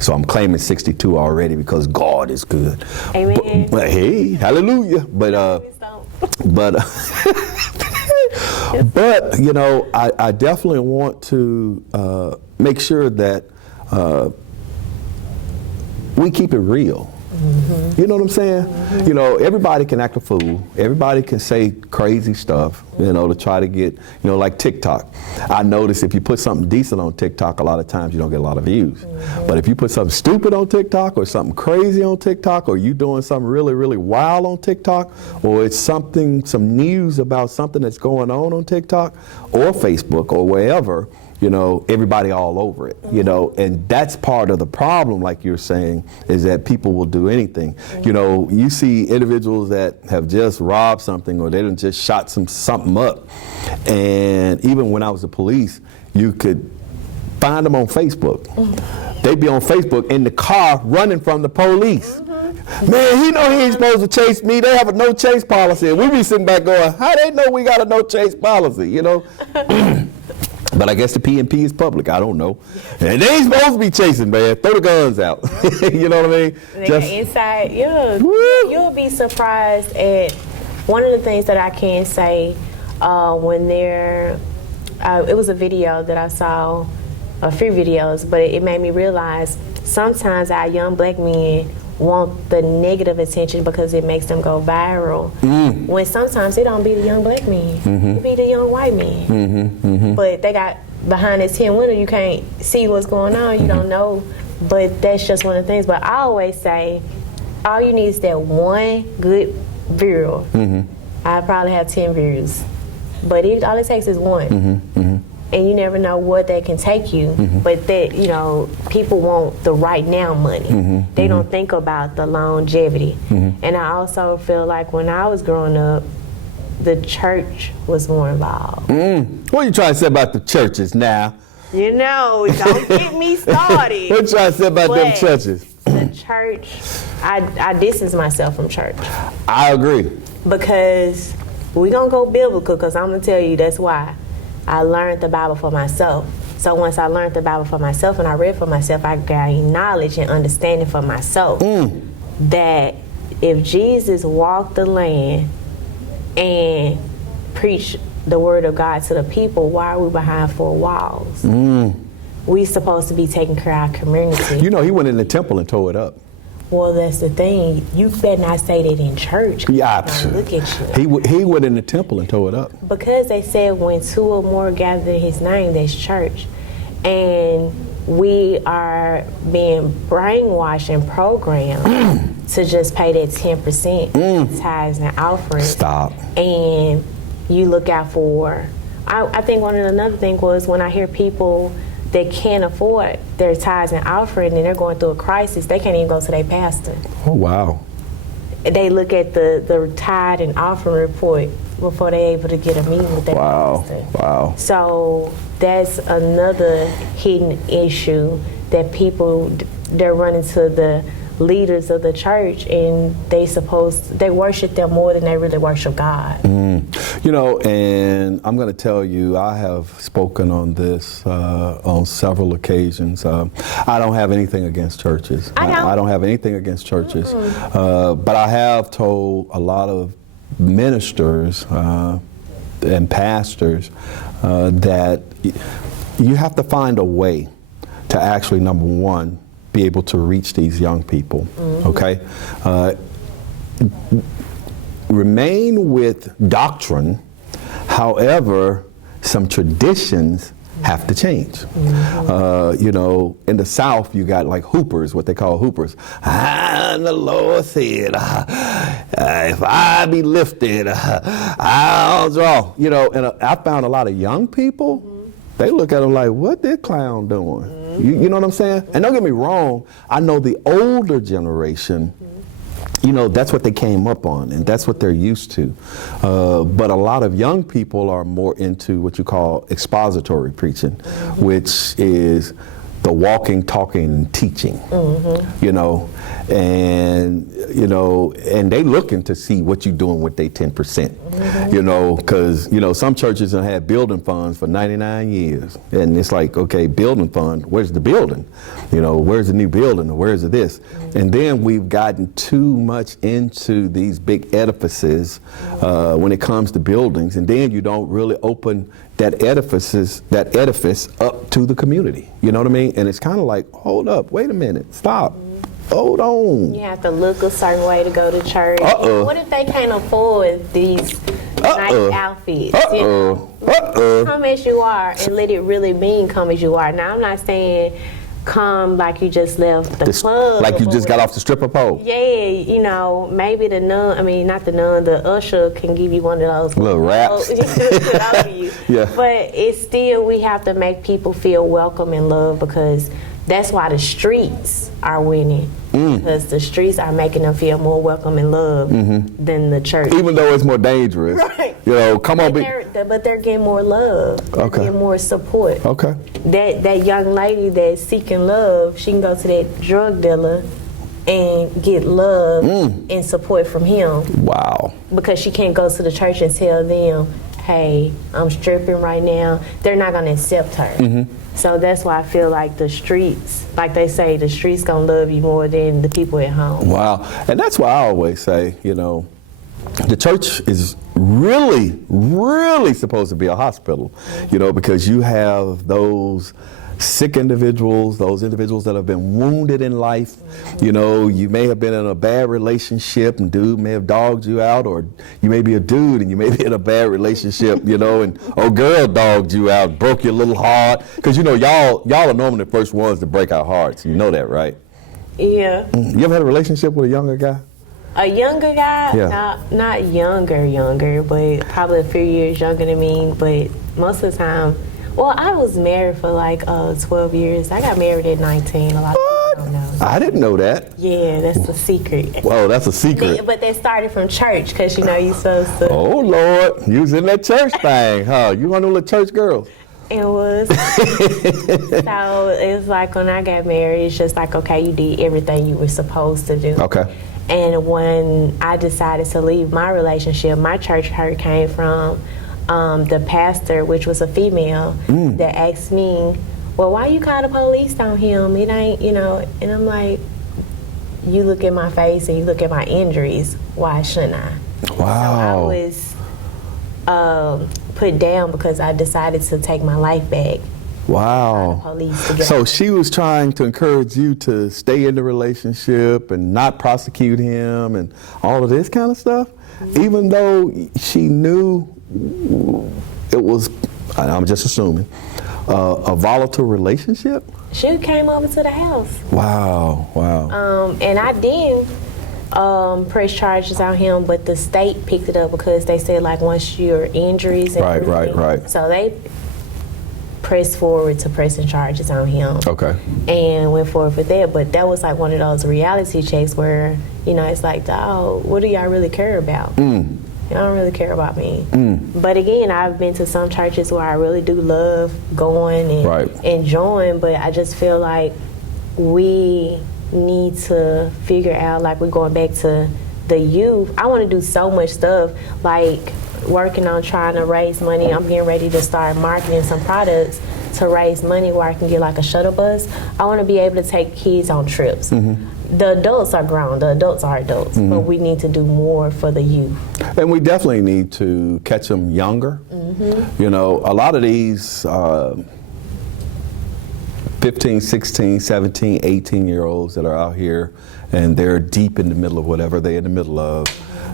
So I'm claiming 62 already because God is good. Amen. But hey, hallelujah. But I definitely want to make sure that we keep it real. Mm-hmm. You know what I'm saying? Mm-hmm. Everybody can act a fool. Everybody can say crazy stuff, to try to get, like TikTok. I notice if you put something decent on TikTok, a lot of times you don't get a lot of views. Mm-hmm. But if you put something stupid on TikTok or something crazy on TikTok, or you doing something really, really wild on TikTok, or it's some news about something that's going on TikTok or Facebook or wherever, everybody all over it, and that's part of the problem, like you're saying, is that people will do anything. Mm-hmm. You see individuals that have just robbed something, or they done just shot something up, and even when I was the police, you could find them on Facebook. Mm-hmm. They'd be on Facebook in the car running from the police. Mm-hmm. Man, he know he ain't supposed to chase me. They have a no chase policy, and we be sitting back going, how they know we got a no chase policy, But I guess the PNP is public. I don't know. And they ain't supposed to be chasing, man. Throw the guns out. You know what I mean? Inside, you'll be surprised at one of the things that I can say when it was a video that I saw, a few videos, but it made me realize sometimes our young black men want the negative attention because it makes them go viral. Mm. When sometimes it don't be the young black men, mm-hmm. It be the young white men. Mm-hmm, mm-hmm. But they got behind this 10 window, you can't see what's going on, you don't know. But that's just one of the things. But I always say, all you need is that one good viewer. Mm-hmm. I probably have 10 views, but all it takes is one. Mm-hmm, mm-hmm. And you never know what that can take you. Mm-hmm. But that, people want the right now money. Mm-hmm. They don't think about the longevity. Mm-hmm. And I also feel like when I was growing up, the church was more involved. What are you trying to say about the churches now? Don't get me started. What are you trying to say about them churches? The church, I distance myself from church. I agree. Because we're going to go biblical, because I'm going to tell you that's why. I learned the Bible for myself. So once I learned the Bible for myself and I read for myself, I gained knowledge and understanding for myself that if Jesus walked the land and preached the word of God to the people, why are we behind four walls? We supposed to be taking care of our community. He went in the temple and tore it up. Well, that's the thing. You better not say that in church. Yeah, look at you. He went in the temple and tore it up. Because they said when two or more gather in his name, that's church. And we are being brainwashed and programmed to just pay that 10% tithes and offerings. Stop. And you look out for, I think another thing was when I hear people that can't afford their tithes and offering and they're going through a crisis, they can't even go to their pastor. Oh, wow. They look at the tithe and offering report before they're able to get a meeting with their pastor. Wow. So that's another hidden issue that they're running to the leaders of the church and they worship them more than they really worship God. You know, and I'm going to tell you, I have spoken on this on several occasions. I don't have anything against churches. I don't have anything against churches. But I have told a lot of ministers and pastors that you have to find a way to actually, number one, be able to reach these young people, okay? Remain with doctrine, however, some traditions have to change. You know, in the South, you got like hoopers, what they call hoopers. And the Lord said, if I be lifted, I'll draw. You know, and I found a lot of young people, they look at them like, what this clown doing? You know what I'm saying? And don't get me wrong, I know the older generation, you know, that's what they came up on and that's what they're used to. But a lot of young people are more into what you call expository preaching, which is the walking, talking, and teaching, you know, and they looking to see what you're doing with their 10%, you know, because, you know, some churches have had building funds for 99 years. And it's like, okay, building fund, where's the building? You know, where's the new building or where's this? And then we've gotten too much into these big edifices when it comes to buildings. And then you don't really open that edifice up to the community. You know what I mean? And it's kind of like, hold up, wait a minute, stop. Hold on. You have to look a certain way to go to church. What if they can't afford these nice outfits? You know? Come as you are and let it really mean come as you are. Now, I'm not saying come like you just left the club. Like you just got off the stripper pole. Yeah, you know, maybe the usher can give you one of those little raps. Yeah. But it's still, we have to make people feel welcome and loved because that's why the streets are winning. Because the streets are making them feel more welcome and loved than the church. Even though it's more dangerous. Right. You know, come on. But they're getting more love. They're getting more support. Okay. That young lady that's seeking love, she can go to that drug dealer and get love and support from him. Wow. Because she can't go to the church and tell them, hey, I'm stripping right now. They're not going to accept her. So that's why I feel like the streets, like they say, the streets gonna love you more than the people at home. Wow. And that's why I always say, you know, the church is really, really supposed to be a hospital, you know, because you have those sick individuals, those individuals that have been wounded in life. You know, you may have been in a bad relationship and dude may have dogged you out, or you may be a dude and you may be in a bad relationship, you know, and girl dogged you out, broke your little heart. Because, you know, y'all are normally the first ones to break our hearts. You know that, right? Yeah. You ever had a relationship with a younger guy? A younger guy? Yeah. Not younger, but probably a few years younger than me. But most of the time, well, I was married for like 12 years. I got married at 19. A lot of people don't know. I didn't know that. Yeah, that's a secret. Whoa, that's a secret. But they started from church because, you know, you're supposed to. Oh, Lord. You was in that church thing, huh? You one of the little church girls. It was. So it's like when I got married, it's just like, okay, you did everything you were supposed to do. Okay. And when I decided to leave my relationship, my church hurt came from the pastor, which was a female, that asked me, well, why you call the police on him? It ain't, you know, and I'm like, you look at my face and you look at my injuries, why shouldn't I? Wow. So I was put down because I decided to take my life back Wow. Police together. So she was trying to encourage you to stay in the relationship and not prosecute him and all of this kind of stuff, even though she knew it was, I'm just assuming, a volatile relationship? She came over to the house. Wow, wow. And I did press charges on him, but the state picked it up because they said, like, once your injuries and Right. So they pressed forward to pressing charges on him. Okay. And went forward for that. But that was like one of those reality checks where, you know, it's like, dog, what do y'all really care about? Y'all don't really care about me. But again, I've been to some churches where I really do love going and enjoying, but I just feel like we need to figure out, like, we're going back to the youth. I want to do so much stuff, like working on trying to raise money. I'm getting ready to start marketing some products to raise money where I can get like a shuttle bus. I want to be able to take kids on trips. The adults are grown, the adults are adults, but we need to do more for the youth. And we definitely need to catch them younger. You know, a lot of these 15, 16, 17, 18-year-olds that are out here and they're deep in the middle of whatever they're in the middle of,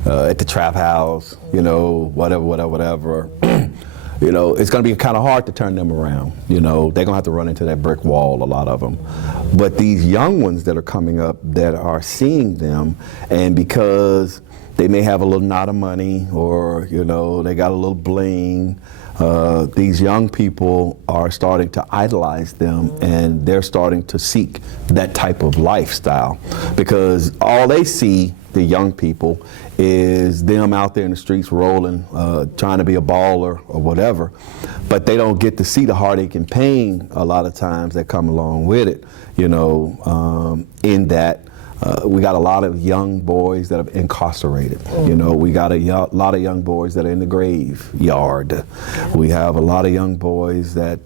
at the trap house, you know, whatever. You know, it's going to be kind of hard to turn them around. You know, they're going to have to run into that brick wall, a lot of them. But these young ones that are coming up that are seeing them, and because they may have a little knot of money or, you know, they got a little bling, these young people are starting to idolize them, and they're starting to seek that type of lifestyle because all they see, the young people, is them out there in the streets rolling, trying to be a baller or whatever, but they don't get to see the heartache and pain a lot of times that come along with it, you know, in that we got a lot of young boys that are incarcerated. You know, we got a lot of young boys that are in the graveyard. We have a lot of young boys that,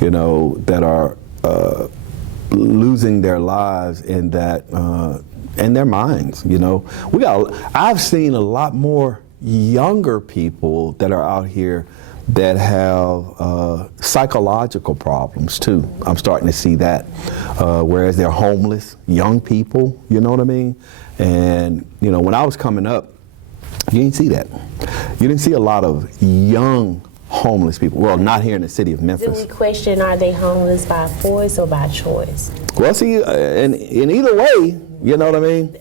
you know, that are losing their lives in that, in their minds. You know, I've seen a lot more younger people that are out here that have psychological problems too. I'm starting to see that, whereas they're homeless, young people, you know what I mean? And, you know, when I was coming up, you didn't see that. You didn't see a lot of young homeless people. Well, not here in the city of Memphis. Do we question, are they homeless by force or by choice? Well, see, in either way, you know what I mean?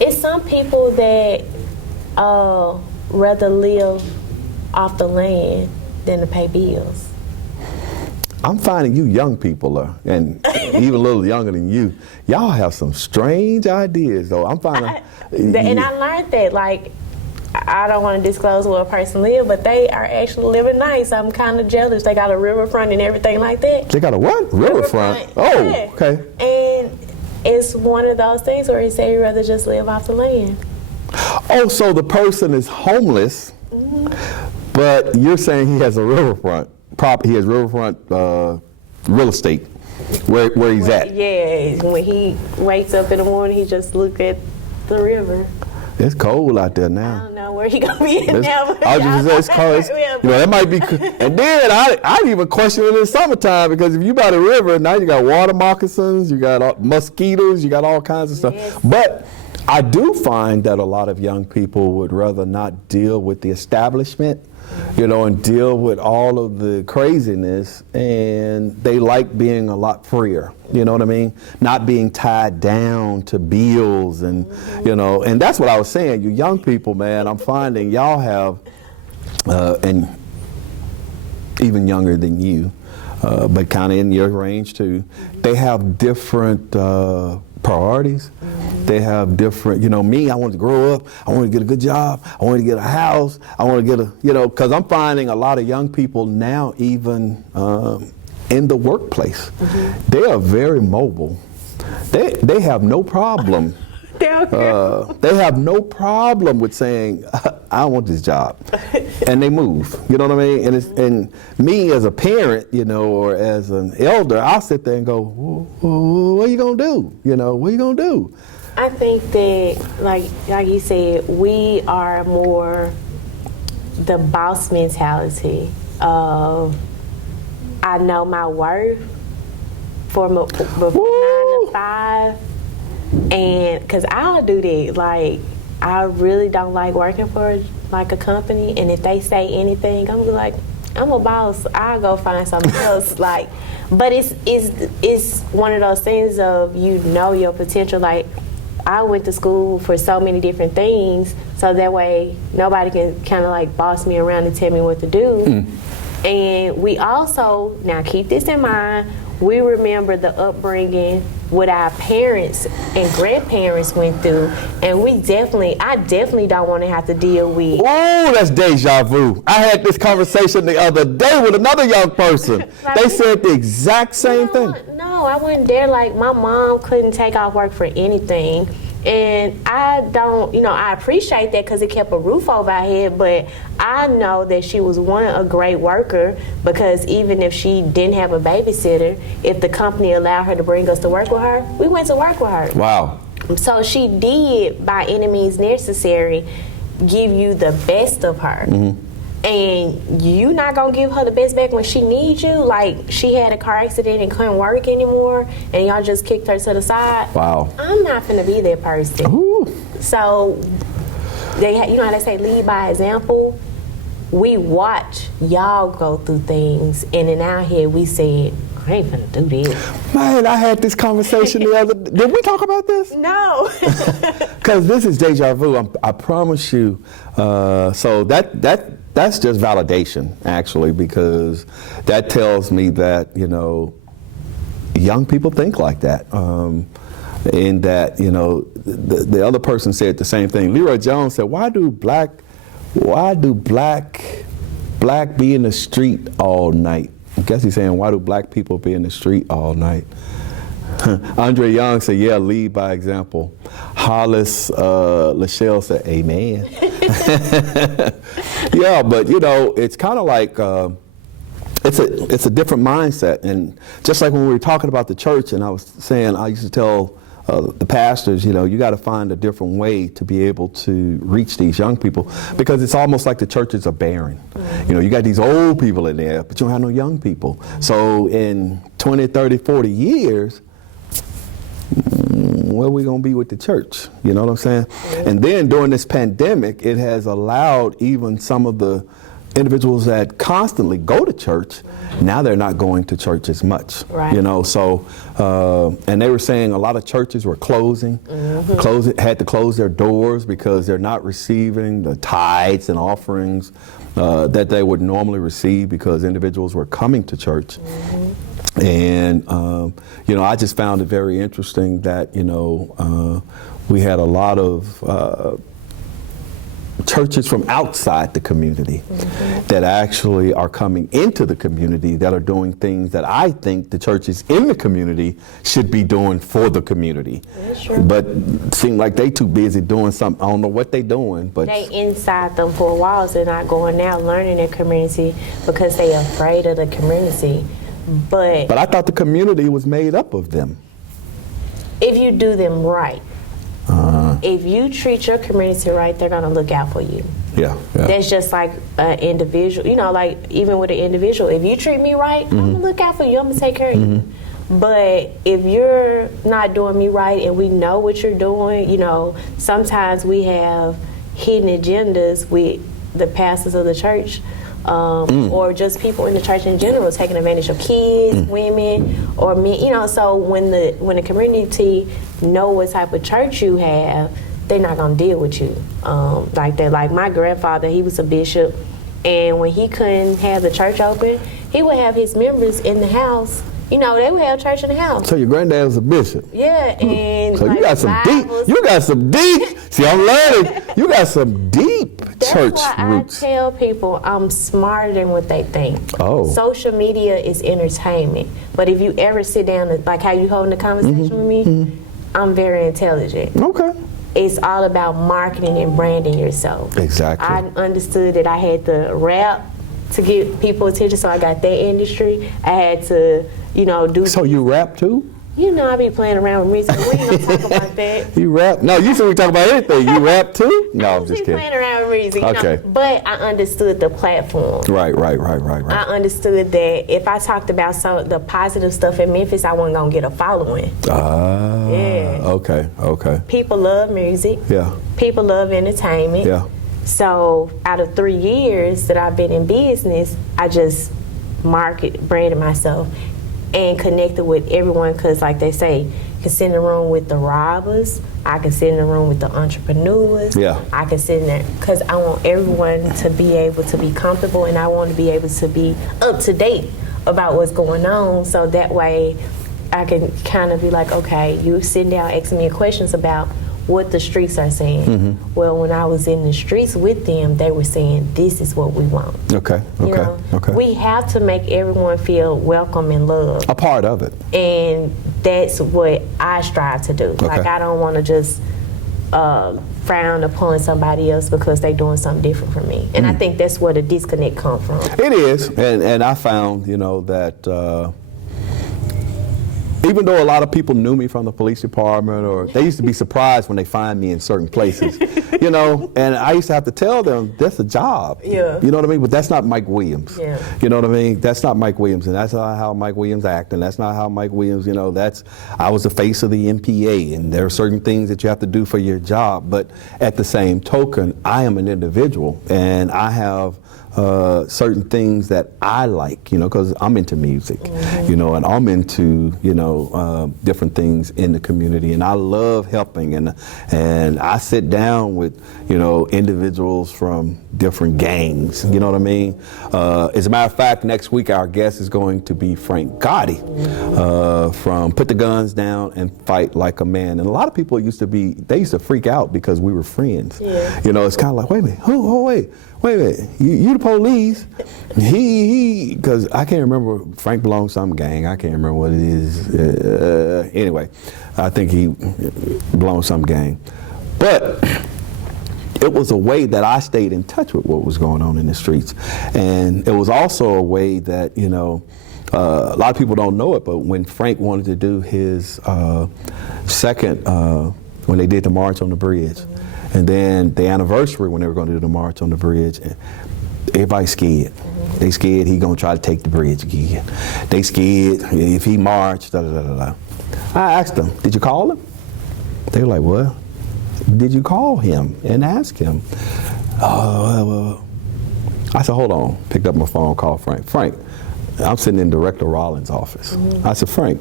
It's some people that rather live off the land than to pay bills. I'm finding you young people are, and even a little younger than you, y'all have some strange ideas though. I'm finding. And I learned that, like, I don't want to disclose where a person lives, but they are actually living nice. I'm kind of jealous. They got a riverfront and everything like that. They got a what? Riverfront? Oh, yeah. Okay. And it's one of those things where he said he'd rather just live off the land. Oh, so the person is homeless, but you're saying he has a riverfront property. He has riverfront real estate where he's at. Yeah, when he wakes up in the morning, he just look at the river. It's cold out there now. I don't know where he gonna be in now. I was just saying it's cold. You know, that might be. And then I even question it in the summertime because if you by the river, now you got water moccasins, you got mosquitoes, you got all kinds of stuff. Yes. But I do find that a lot of young people would rather not deal with the establishment, you know, and deal with all of the craziness, and they like being a lot freer, you know what I mean? Not being tied down to bills and, you know, and that's what I was saying, you young people, man, I'm finding y'all have, and even younger than you, but kind of in your range too, they have different priorities. They have different, you know, me, I want to grow up, I want to get a good job, I want to get a house, I want to get a, you know, because I'm finding a lot of young people now even in the workplace, they are very mobile. They have no problem. They have no problem with saying, I want this job, and they move. You know what I mean? And me as a parent, you know, or as an elder, I'll sit there and go, what are you gonna do? You know, what are you gonna do? I think that, like you said, we are more the boss mentality of I know my worth before 9 to 5, and because I'll do that. Like, I really don't like working for like a company, and if they say anything, I'm like, I'm a boss. I'll go find something else. Like, but it's one of those things of, you know, your potential. Like, I went to school for so many different things, so that way nobody can kind of like boss me around and tell me what to do. And we also, now keep this in mind, we remember the upbringing what our parents and grandparents went through, and I definitely don't want to have to deal with. Oh, that's deja vu. I had this conversation the other day with another young person. Like, they said the exact same thing. No, I wouldn't dare. Like, my mom couldn't take off work for anything. And I don't, I appreciate that because it kept a roof over our head, but I know that she was a great worker, because even if she didn't have a babysitter, if the company allowed her to bring us to work with her, we went to work with her. Wow. So she did, by any means necessary, give you the best of her. And you not gonna give her the best back when she needs you. Like, she had a car accident and couldn't work anymore, and y'all just kicked her to the side. Wow. I'm not finna be that person. Ooh. So you know how they say lead by example? We watch y'all go through things, and in our head we said, I ain't finna do this. Man, I had this conversation the other day. Did we talk about this? No. Because this is deja vu. I promise you. So that's just validation, actually, because that tells me that, young people think like that. And that, the other person said the same thing. Leroy Jones said, why do black be in the street all night? I guess he's saying, why do black people be in the street all night? Andre Young said, yeah, lead by example. Hollis Lachelle said, amen. Yeah, but it's kind of like it's a different mindset, and just like when we were talking about the church, and I was saying, I used to tell the pastors, you got to find a different way to be able to reach these young people, because it's almost like the churches are barren. You got these old people in there, but you don't have no young people. So in 20, 30, 40 years, where are we going to be with the church? You know what I'm saying? And then during this pandemic, it has allowed even some of the individuals that constantly go to church, now they're not going to church as much. Right. And they were saying a lot of churches were closing, had to close their doors because they're not receiving the tithes and offerings that they would normally receive, because individuals were coming to church. And, I just found it very interesting that, we had a lot of churches from outside the community that actually are coming into the community, that are doing things that I think the churches in the community should be doing for the community. But it seemed like they too busy doing something. I don't know what they doing, but they inside them 4 walls. They're not going out learning their community because they're afraid of the community. But I thought the community was made up of them. If you do them right. If you treat your community right, they're going to look out for you. Yeah. That's just like an individual. Like even with an individual, if you treat me right, I'm going to look out for you. I'm going to take care of you. But if you're not doing me right and we know what you're doing, sometimes we have hidden agendas with the pastors of the church. Or just people in the church in general taking advantage of kids, women, or men. So when the community know what type of church you have, they're not gonna deal with you like that. Like my grandfather, he was a bishop, and when he couldn't have the church open, he would have his members in the house. They would have church in the house. So your granddad was a bishop. Yeah, and so you got some deep. You got some deep. See, I'm learning. You got some deep church roots. I tell people I'm smarter than what they think. Oh. Social media is entertainment, but if you ever sit down and like how you holding the conversation with me, I'm very intelligent. Okay. It's all about marketing and branding yourself. Exactly. I understood that I had to rap to get people attention, so I got that industry. I had to, do. So you rap too? You know I be playing around with music. We ain't gonna talk about that. You rap? No, you said we talk about anything. You rap too? No, I'm just kidding. Playing around with music. Okay. But I understood the platform. Right. I understood that if I talked about some of the positive stuff in Memphis, I wasn't gonna get a following. Yeah. Okay. People love music. Yeah. People love entertainment. Yeah. So out of 3 years that I've been in business, I just branded myself and connected with everyone, because like they say, you can sit in the room with the robbers, I can sit in the room with the entrepreneurs, I can sit in there, because I want everyone to be able to be comfortable, and I want to be able to be up to date about what's going on, so that way I can kind of be like, okay, you sitting down asking me questions about what the streets are saying. Well, when I was in the streets with them, they were saying, this is what we want. Okay. We have to make everyone feel welcome and loved. A part of it. And that's what I strive to do. Like, I don't want to just frown upon somebody else because they're doing something different from me. And I think that's where the disconnect comes from. It is. And I found, that even though a lot of people knew me from the police department, or they used to be surprised when they find me in certain places, and I used to have to tell them, that's a job. Yeah. You know what I mean? But that's not Mike Williams. Yeah. You know what I mean? That's not Mike Williams, and that's not how Mike Williams act, and that's not how Mike Williams, I was the face of the MPA, and there are certain things that you have to do for your job, but at the same token, I am an individual, and I have certain things that I like, because I'm into music, and I'm into, different things in the community, and I love helping, and I sit down with, individuals from different gangs, you know what I mean? As a matter of fact, next week our guest is going to be Frank Gotti from Put the Guns Down and Fight Like a Man, and a lot of people used to freak out because we were friends. Yeah. It's kind of like, wait a minute, wait a minute, you the police? Because I can't remember, Frank belongs to some gang, I can't remember what it is. Anyway, I think he belongs to some gang. But it was a way that I stayed in touch with what was going on in the streets. And it was also a way that, a lot of people don't know it, but when Frank wanted to do his second, when they did the March on the Bridge, and then the anniversary when they were going to do the March on the Bridge, everybody's scared. They scared he gonna try to take the bridge again. They scared if he marched, I asked them, did you call him? They were like, what? Did you call him and ask him? I said, hold on. Picked up my phone, called Frank. Frank, I'm sitting in Director Rollins' office. I said, Frank,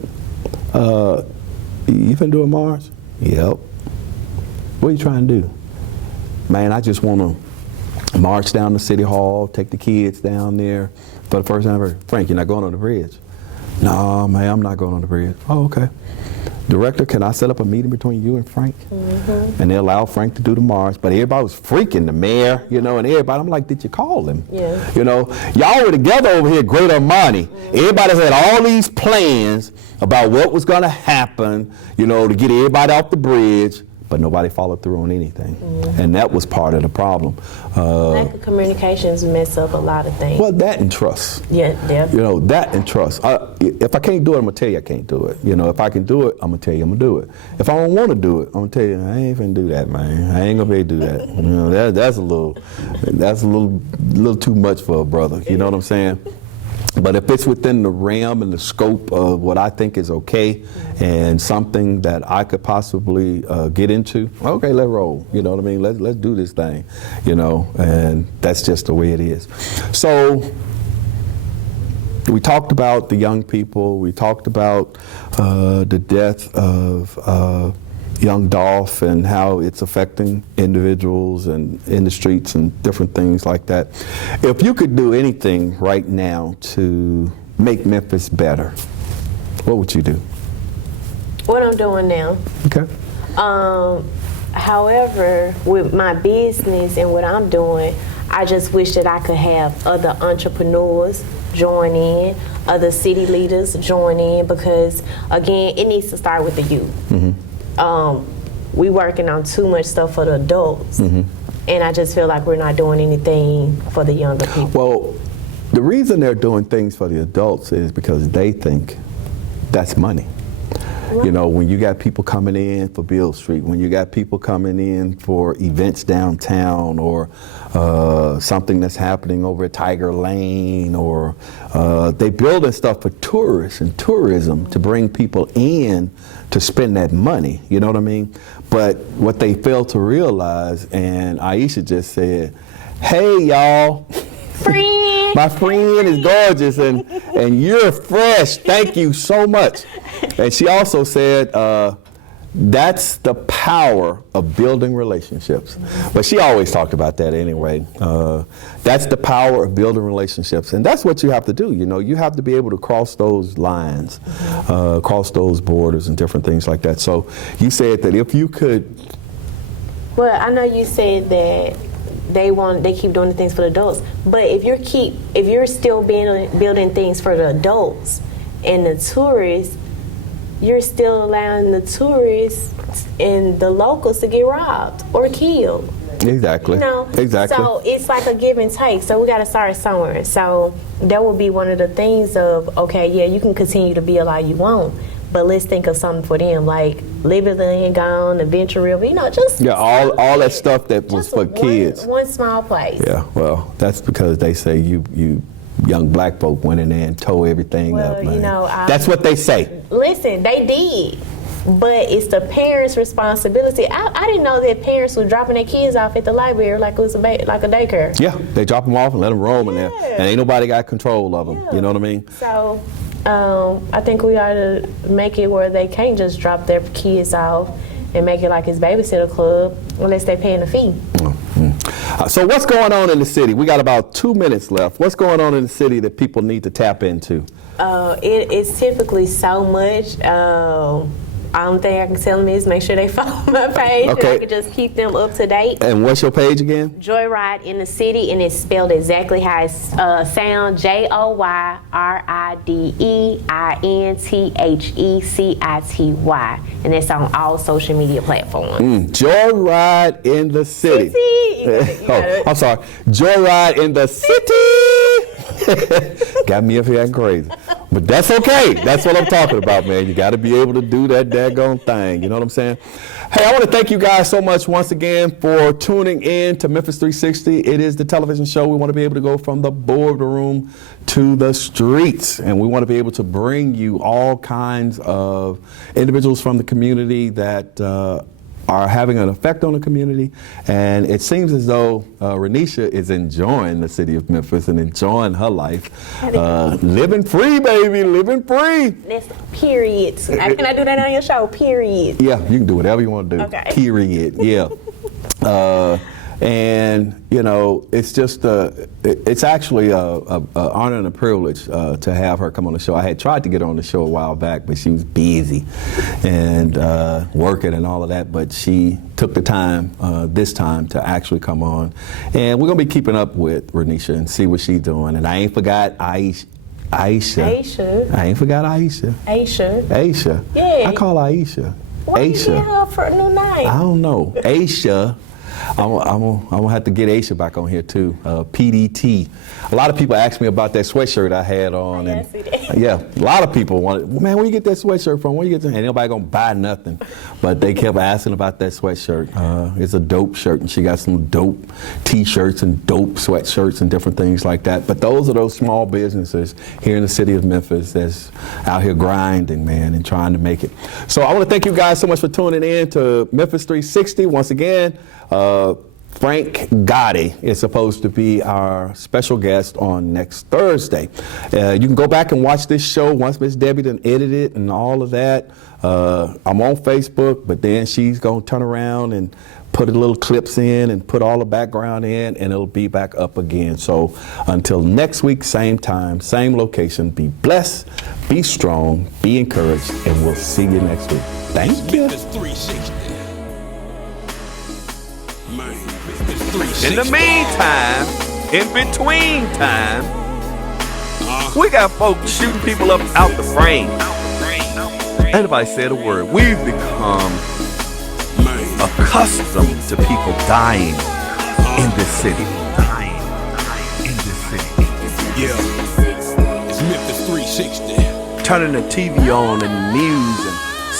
you finna do a march? Yep. What are you trying to do? Man, I just want to march down to City Hall, take the kids down there for the first time ever. Frank, you're not going on the bridge? No, man, I'm not going on the bridge. Oh, okay. Director, can I set up a meeting between you and Frank? And they allowed Frank to do the march, but everybody was freaking, the mayor, and everybody. I'm like, did you call him? Yeah. Y'all were together over here, Great Armani. Everybody had all these plans about what was going to happen, to get everybody off the bridge, but nobody followed through on anything. And that was part of the problem. Lack of communications mess up a lot of things. Well, that and trust. Yeah, definitely. That and trust. If I can't do it, I'm going to tell you I can't do it. If I can do it, I'm going to tell you I'm going to do it. If I don't want to do it, I'm going to tell you, I ain't finna do that, man. I ain't going to be able to do that. That's a little too much for a brother. You know what I'm saying? But if it's within the realm and the scope of what I think is okay and something that I could possibly get into, okay, let's roll. You know what I mean? Let's do this thing, and that's just the way it is. So we talked about the young people. We talked about the death of young Dolph and how it's affecting individuals and in the streets and different things like that. If you could do anything right now to make Memphis better, what would you do? What I'm doing now. Okay. However, with my business and what I'm doing, I just wish that I could have other entrepreneurs join in, other city leaders join in, because again, it needs to start with the youth. We working on too much stuff for the adults, and I just feel like we're not doing anything for the younger people. Well, the reason they're doing things for the adults is because they think that's money. You know, when you got people coming in for Beale Street, when you got people coming in for events downtown, or something that's happening over at Tiger Lane, or they building stuff for tourists and tourism to bring people in to spend that money, you know what I mean? But what they fail to realize, and Aisha just said, hey y'all, my friend is gorgeous and you're fresh, thank you so much. And she also said, that's the power of building relationships. But she always talked about that anyway. That's the power of building relationships. And that's what you have to do. You know, you have to be able to cross those lines, cross those borders and different things like that. So you said that if you could. Well, I know you said that they keep doing the things for the adults. But if you're still building things for the adults and the tourists, you're still allowing the tourists and the locals to get robbed or killed. Exactly. You know? Exactly. So it's like a give and take. So we got to start somewhere. So that would be one of the things of, okay, yeah, you can continue to build all you want, but let's think of something for them, like Liberty and Gone, Adventure River, you know, just all that stuff that was for kids. One small place. Yeah, well, that's because they say you young black folk went in there and tore everything up, man. You know, that's what they say. Listen, they did, but it's the parents' responsibility. I didn't know that parents were dropping their kids off at the library like it was like a daycare. Yeah, they drop them off and let them roam in there, and ain't nobody got control of them. Yeah. You know what I mean? So I think we ought to make it where they can't just drop their kids off and make it like it's babysitter club unless they're paying a fee. So what's going on in the city? We got about 2 minutes left. What's going on in the city that people need to tap into? It's typically so much. Only thing I can tell them is make sure they follow my page, and I can just keep them up to date. And what's your page again? Joyride in the City, and it's spelled exactly how it sounds: JOYRIDEINTHECITY, and it's on all social media platforms. Joyride in the City. I'm sorry. Joyride in the City. Got me up here acting crazy. But that's okay. That's what I'm talking about, man. You got to be able to do that daggone thing. You know what I'm saying? Hey, I want to thank you guys so much once again for tuning in to Memphis 360. It is the television show. We want to be able to go from the boardroom to the streets. And we want to be able to bring you all kinds of individuals from the community that are having an effect on the community. And it seems as though Renisha is enjoying the city of Memphis and enjoying her life. Living free, baby, living free. That's period. Can I do that on your show? Period. Yeah, you can do whatever you want to do. Okay. Period. Yeah. And you know, it's just it's actually a honor and a privilege to have her come on the show. I had tried to get her on the show a while back, but she was busy and working and all of that. But she took the time this time to actually come on, and we're gonna be keeping up with Renisha and see what she's doing. And I ain't forgot Aisha. I ain't forgot Aisha. Aisha. Yeah. I call her Aisha. Why Aisha. you get her for a new name? I don't know. Aisha. I'm gonna have to get Aisha back on here too. PDT. A lot of people ask me about that sweatshirt I had on. I see that. Yeah, a lot of people wanted, man, where you get that sweatshirt from? Where you get that? Ain't nobody gonna buy nothing. But they kept asking about that sweatshirt. It's a dope shirt, and she got some dope t-shirts and dope sweatshirts and different things like that. But those are those small businesses here in the city of Memphis that's out here grinding, man, and trying to make it. So I want to thank you guys so much for tuning in to Memphis 360 once again. Frank Gotti is supposed to be our special guest on next Thursday. You can go back and watch this show once Miss Debbie done edited it and all of that. I'm on Facebook, but then she's going to turn around and put a little clips in and put all the background in, and it'll be back up again. So until next week, same time, same location, be blessed, be strong, be encouraged, and we'll see you next week. Thank you. Memphis 360. In the meantime, in between time, we got folks shooting people up out the frame. Ain't nobody said a word. We've become accustomed to people dying in this city. Yeah, it's Memphis 360. Turning the TV on and the news and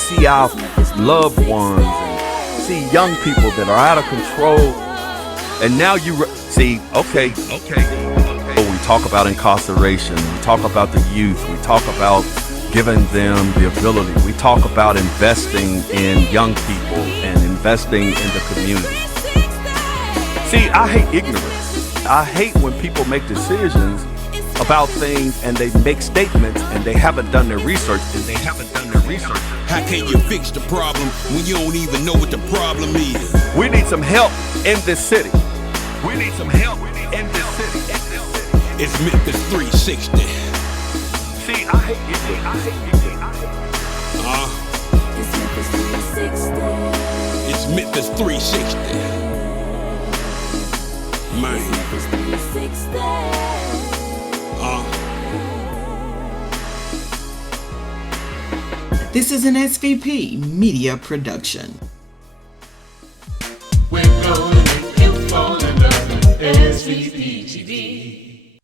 see our loved ones and see young people that are out of control. And now see, okay. We talk about incarceration. We talk about the youth. We talk about giving them the ability. We talk about investing in young people and investing in the community. See, I hate ignorance. I hate when people make decisions about things and they make statements and they haven't done their research. How can you fix the problem when you don't even know what the problem is? We need some help in this city. It's Memphis 360. See, I hate ignorance. It's Memphis 360. Man. This is an SVP Media Production. We're going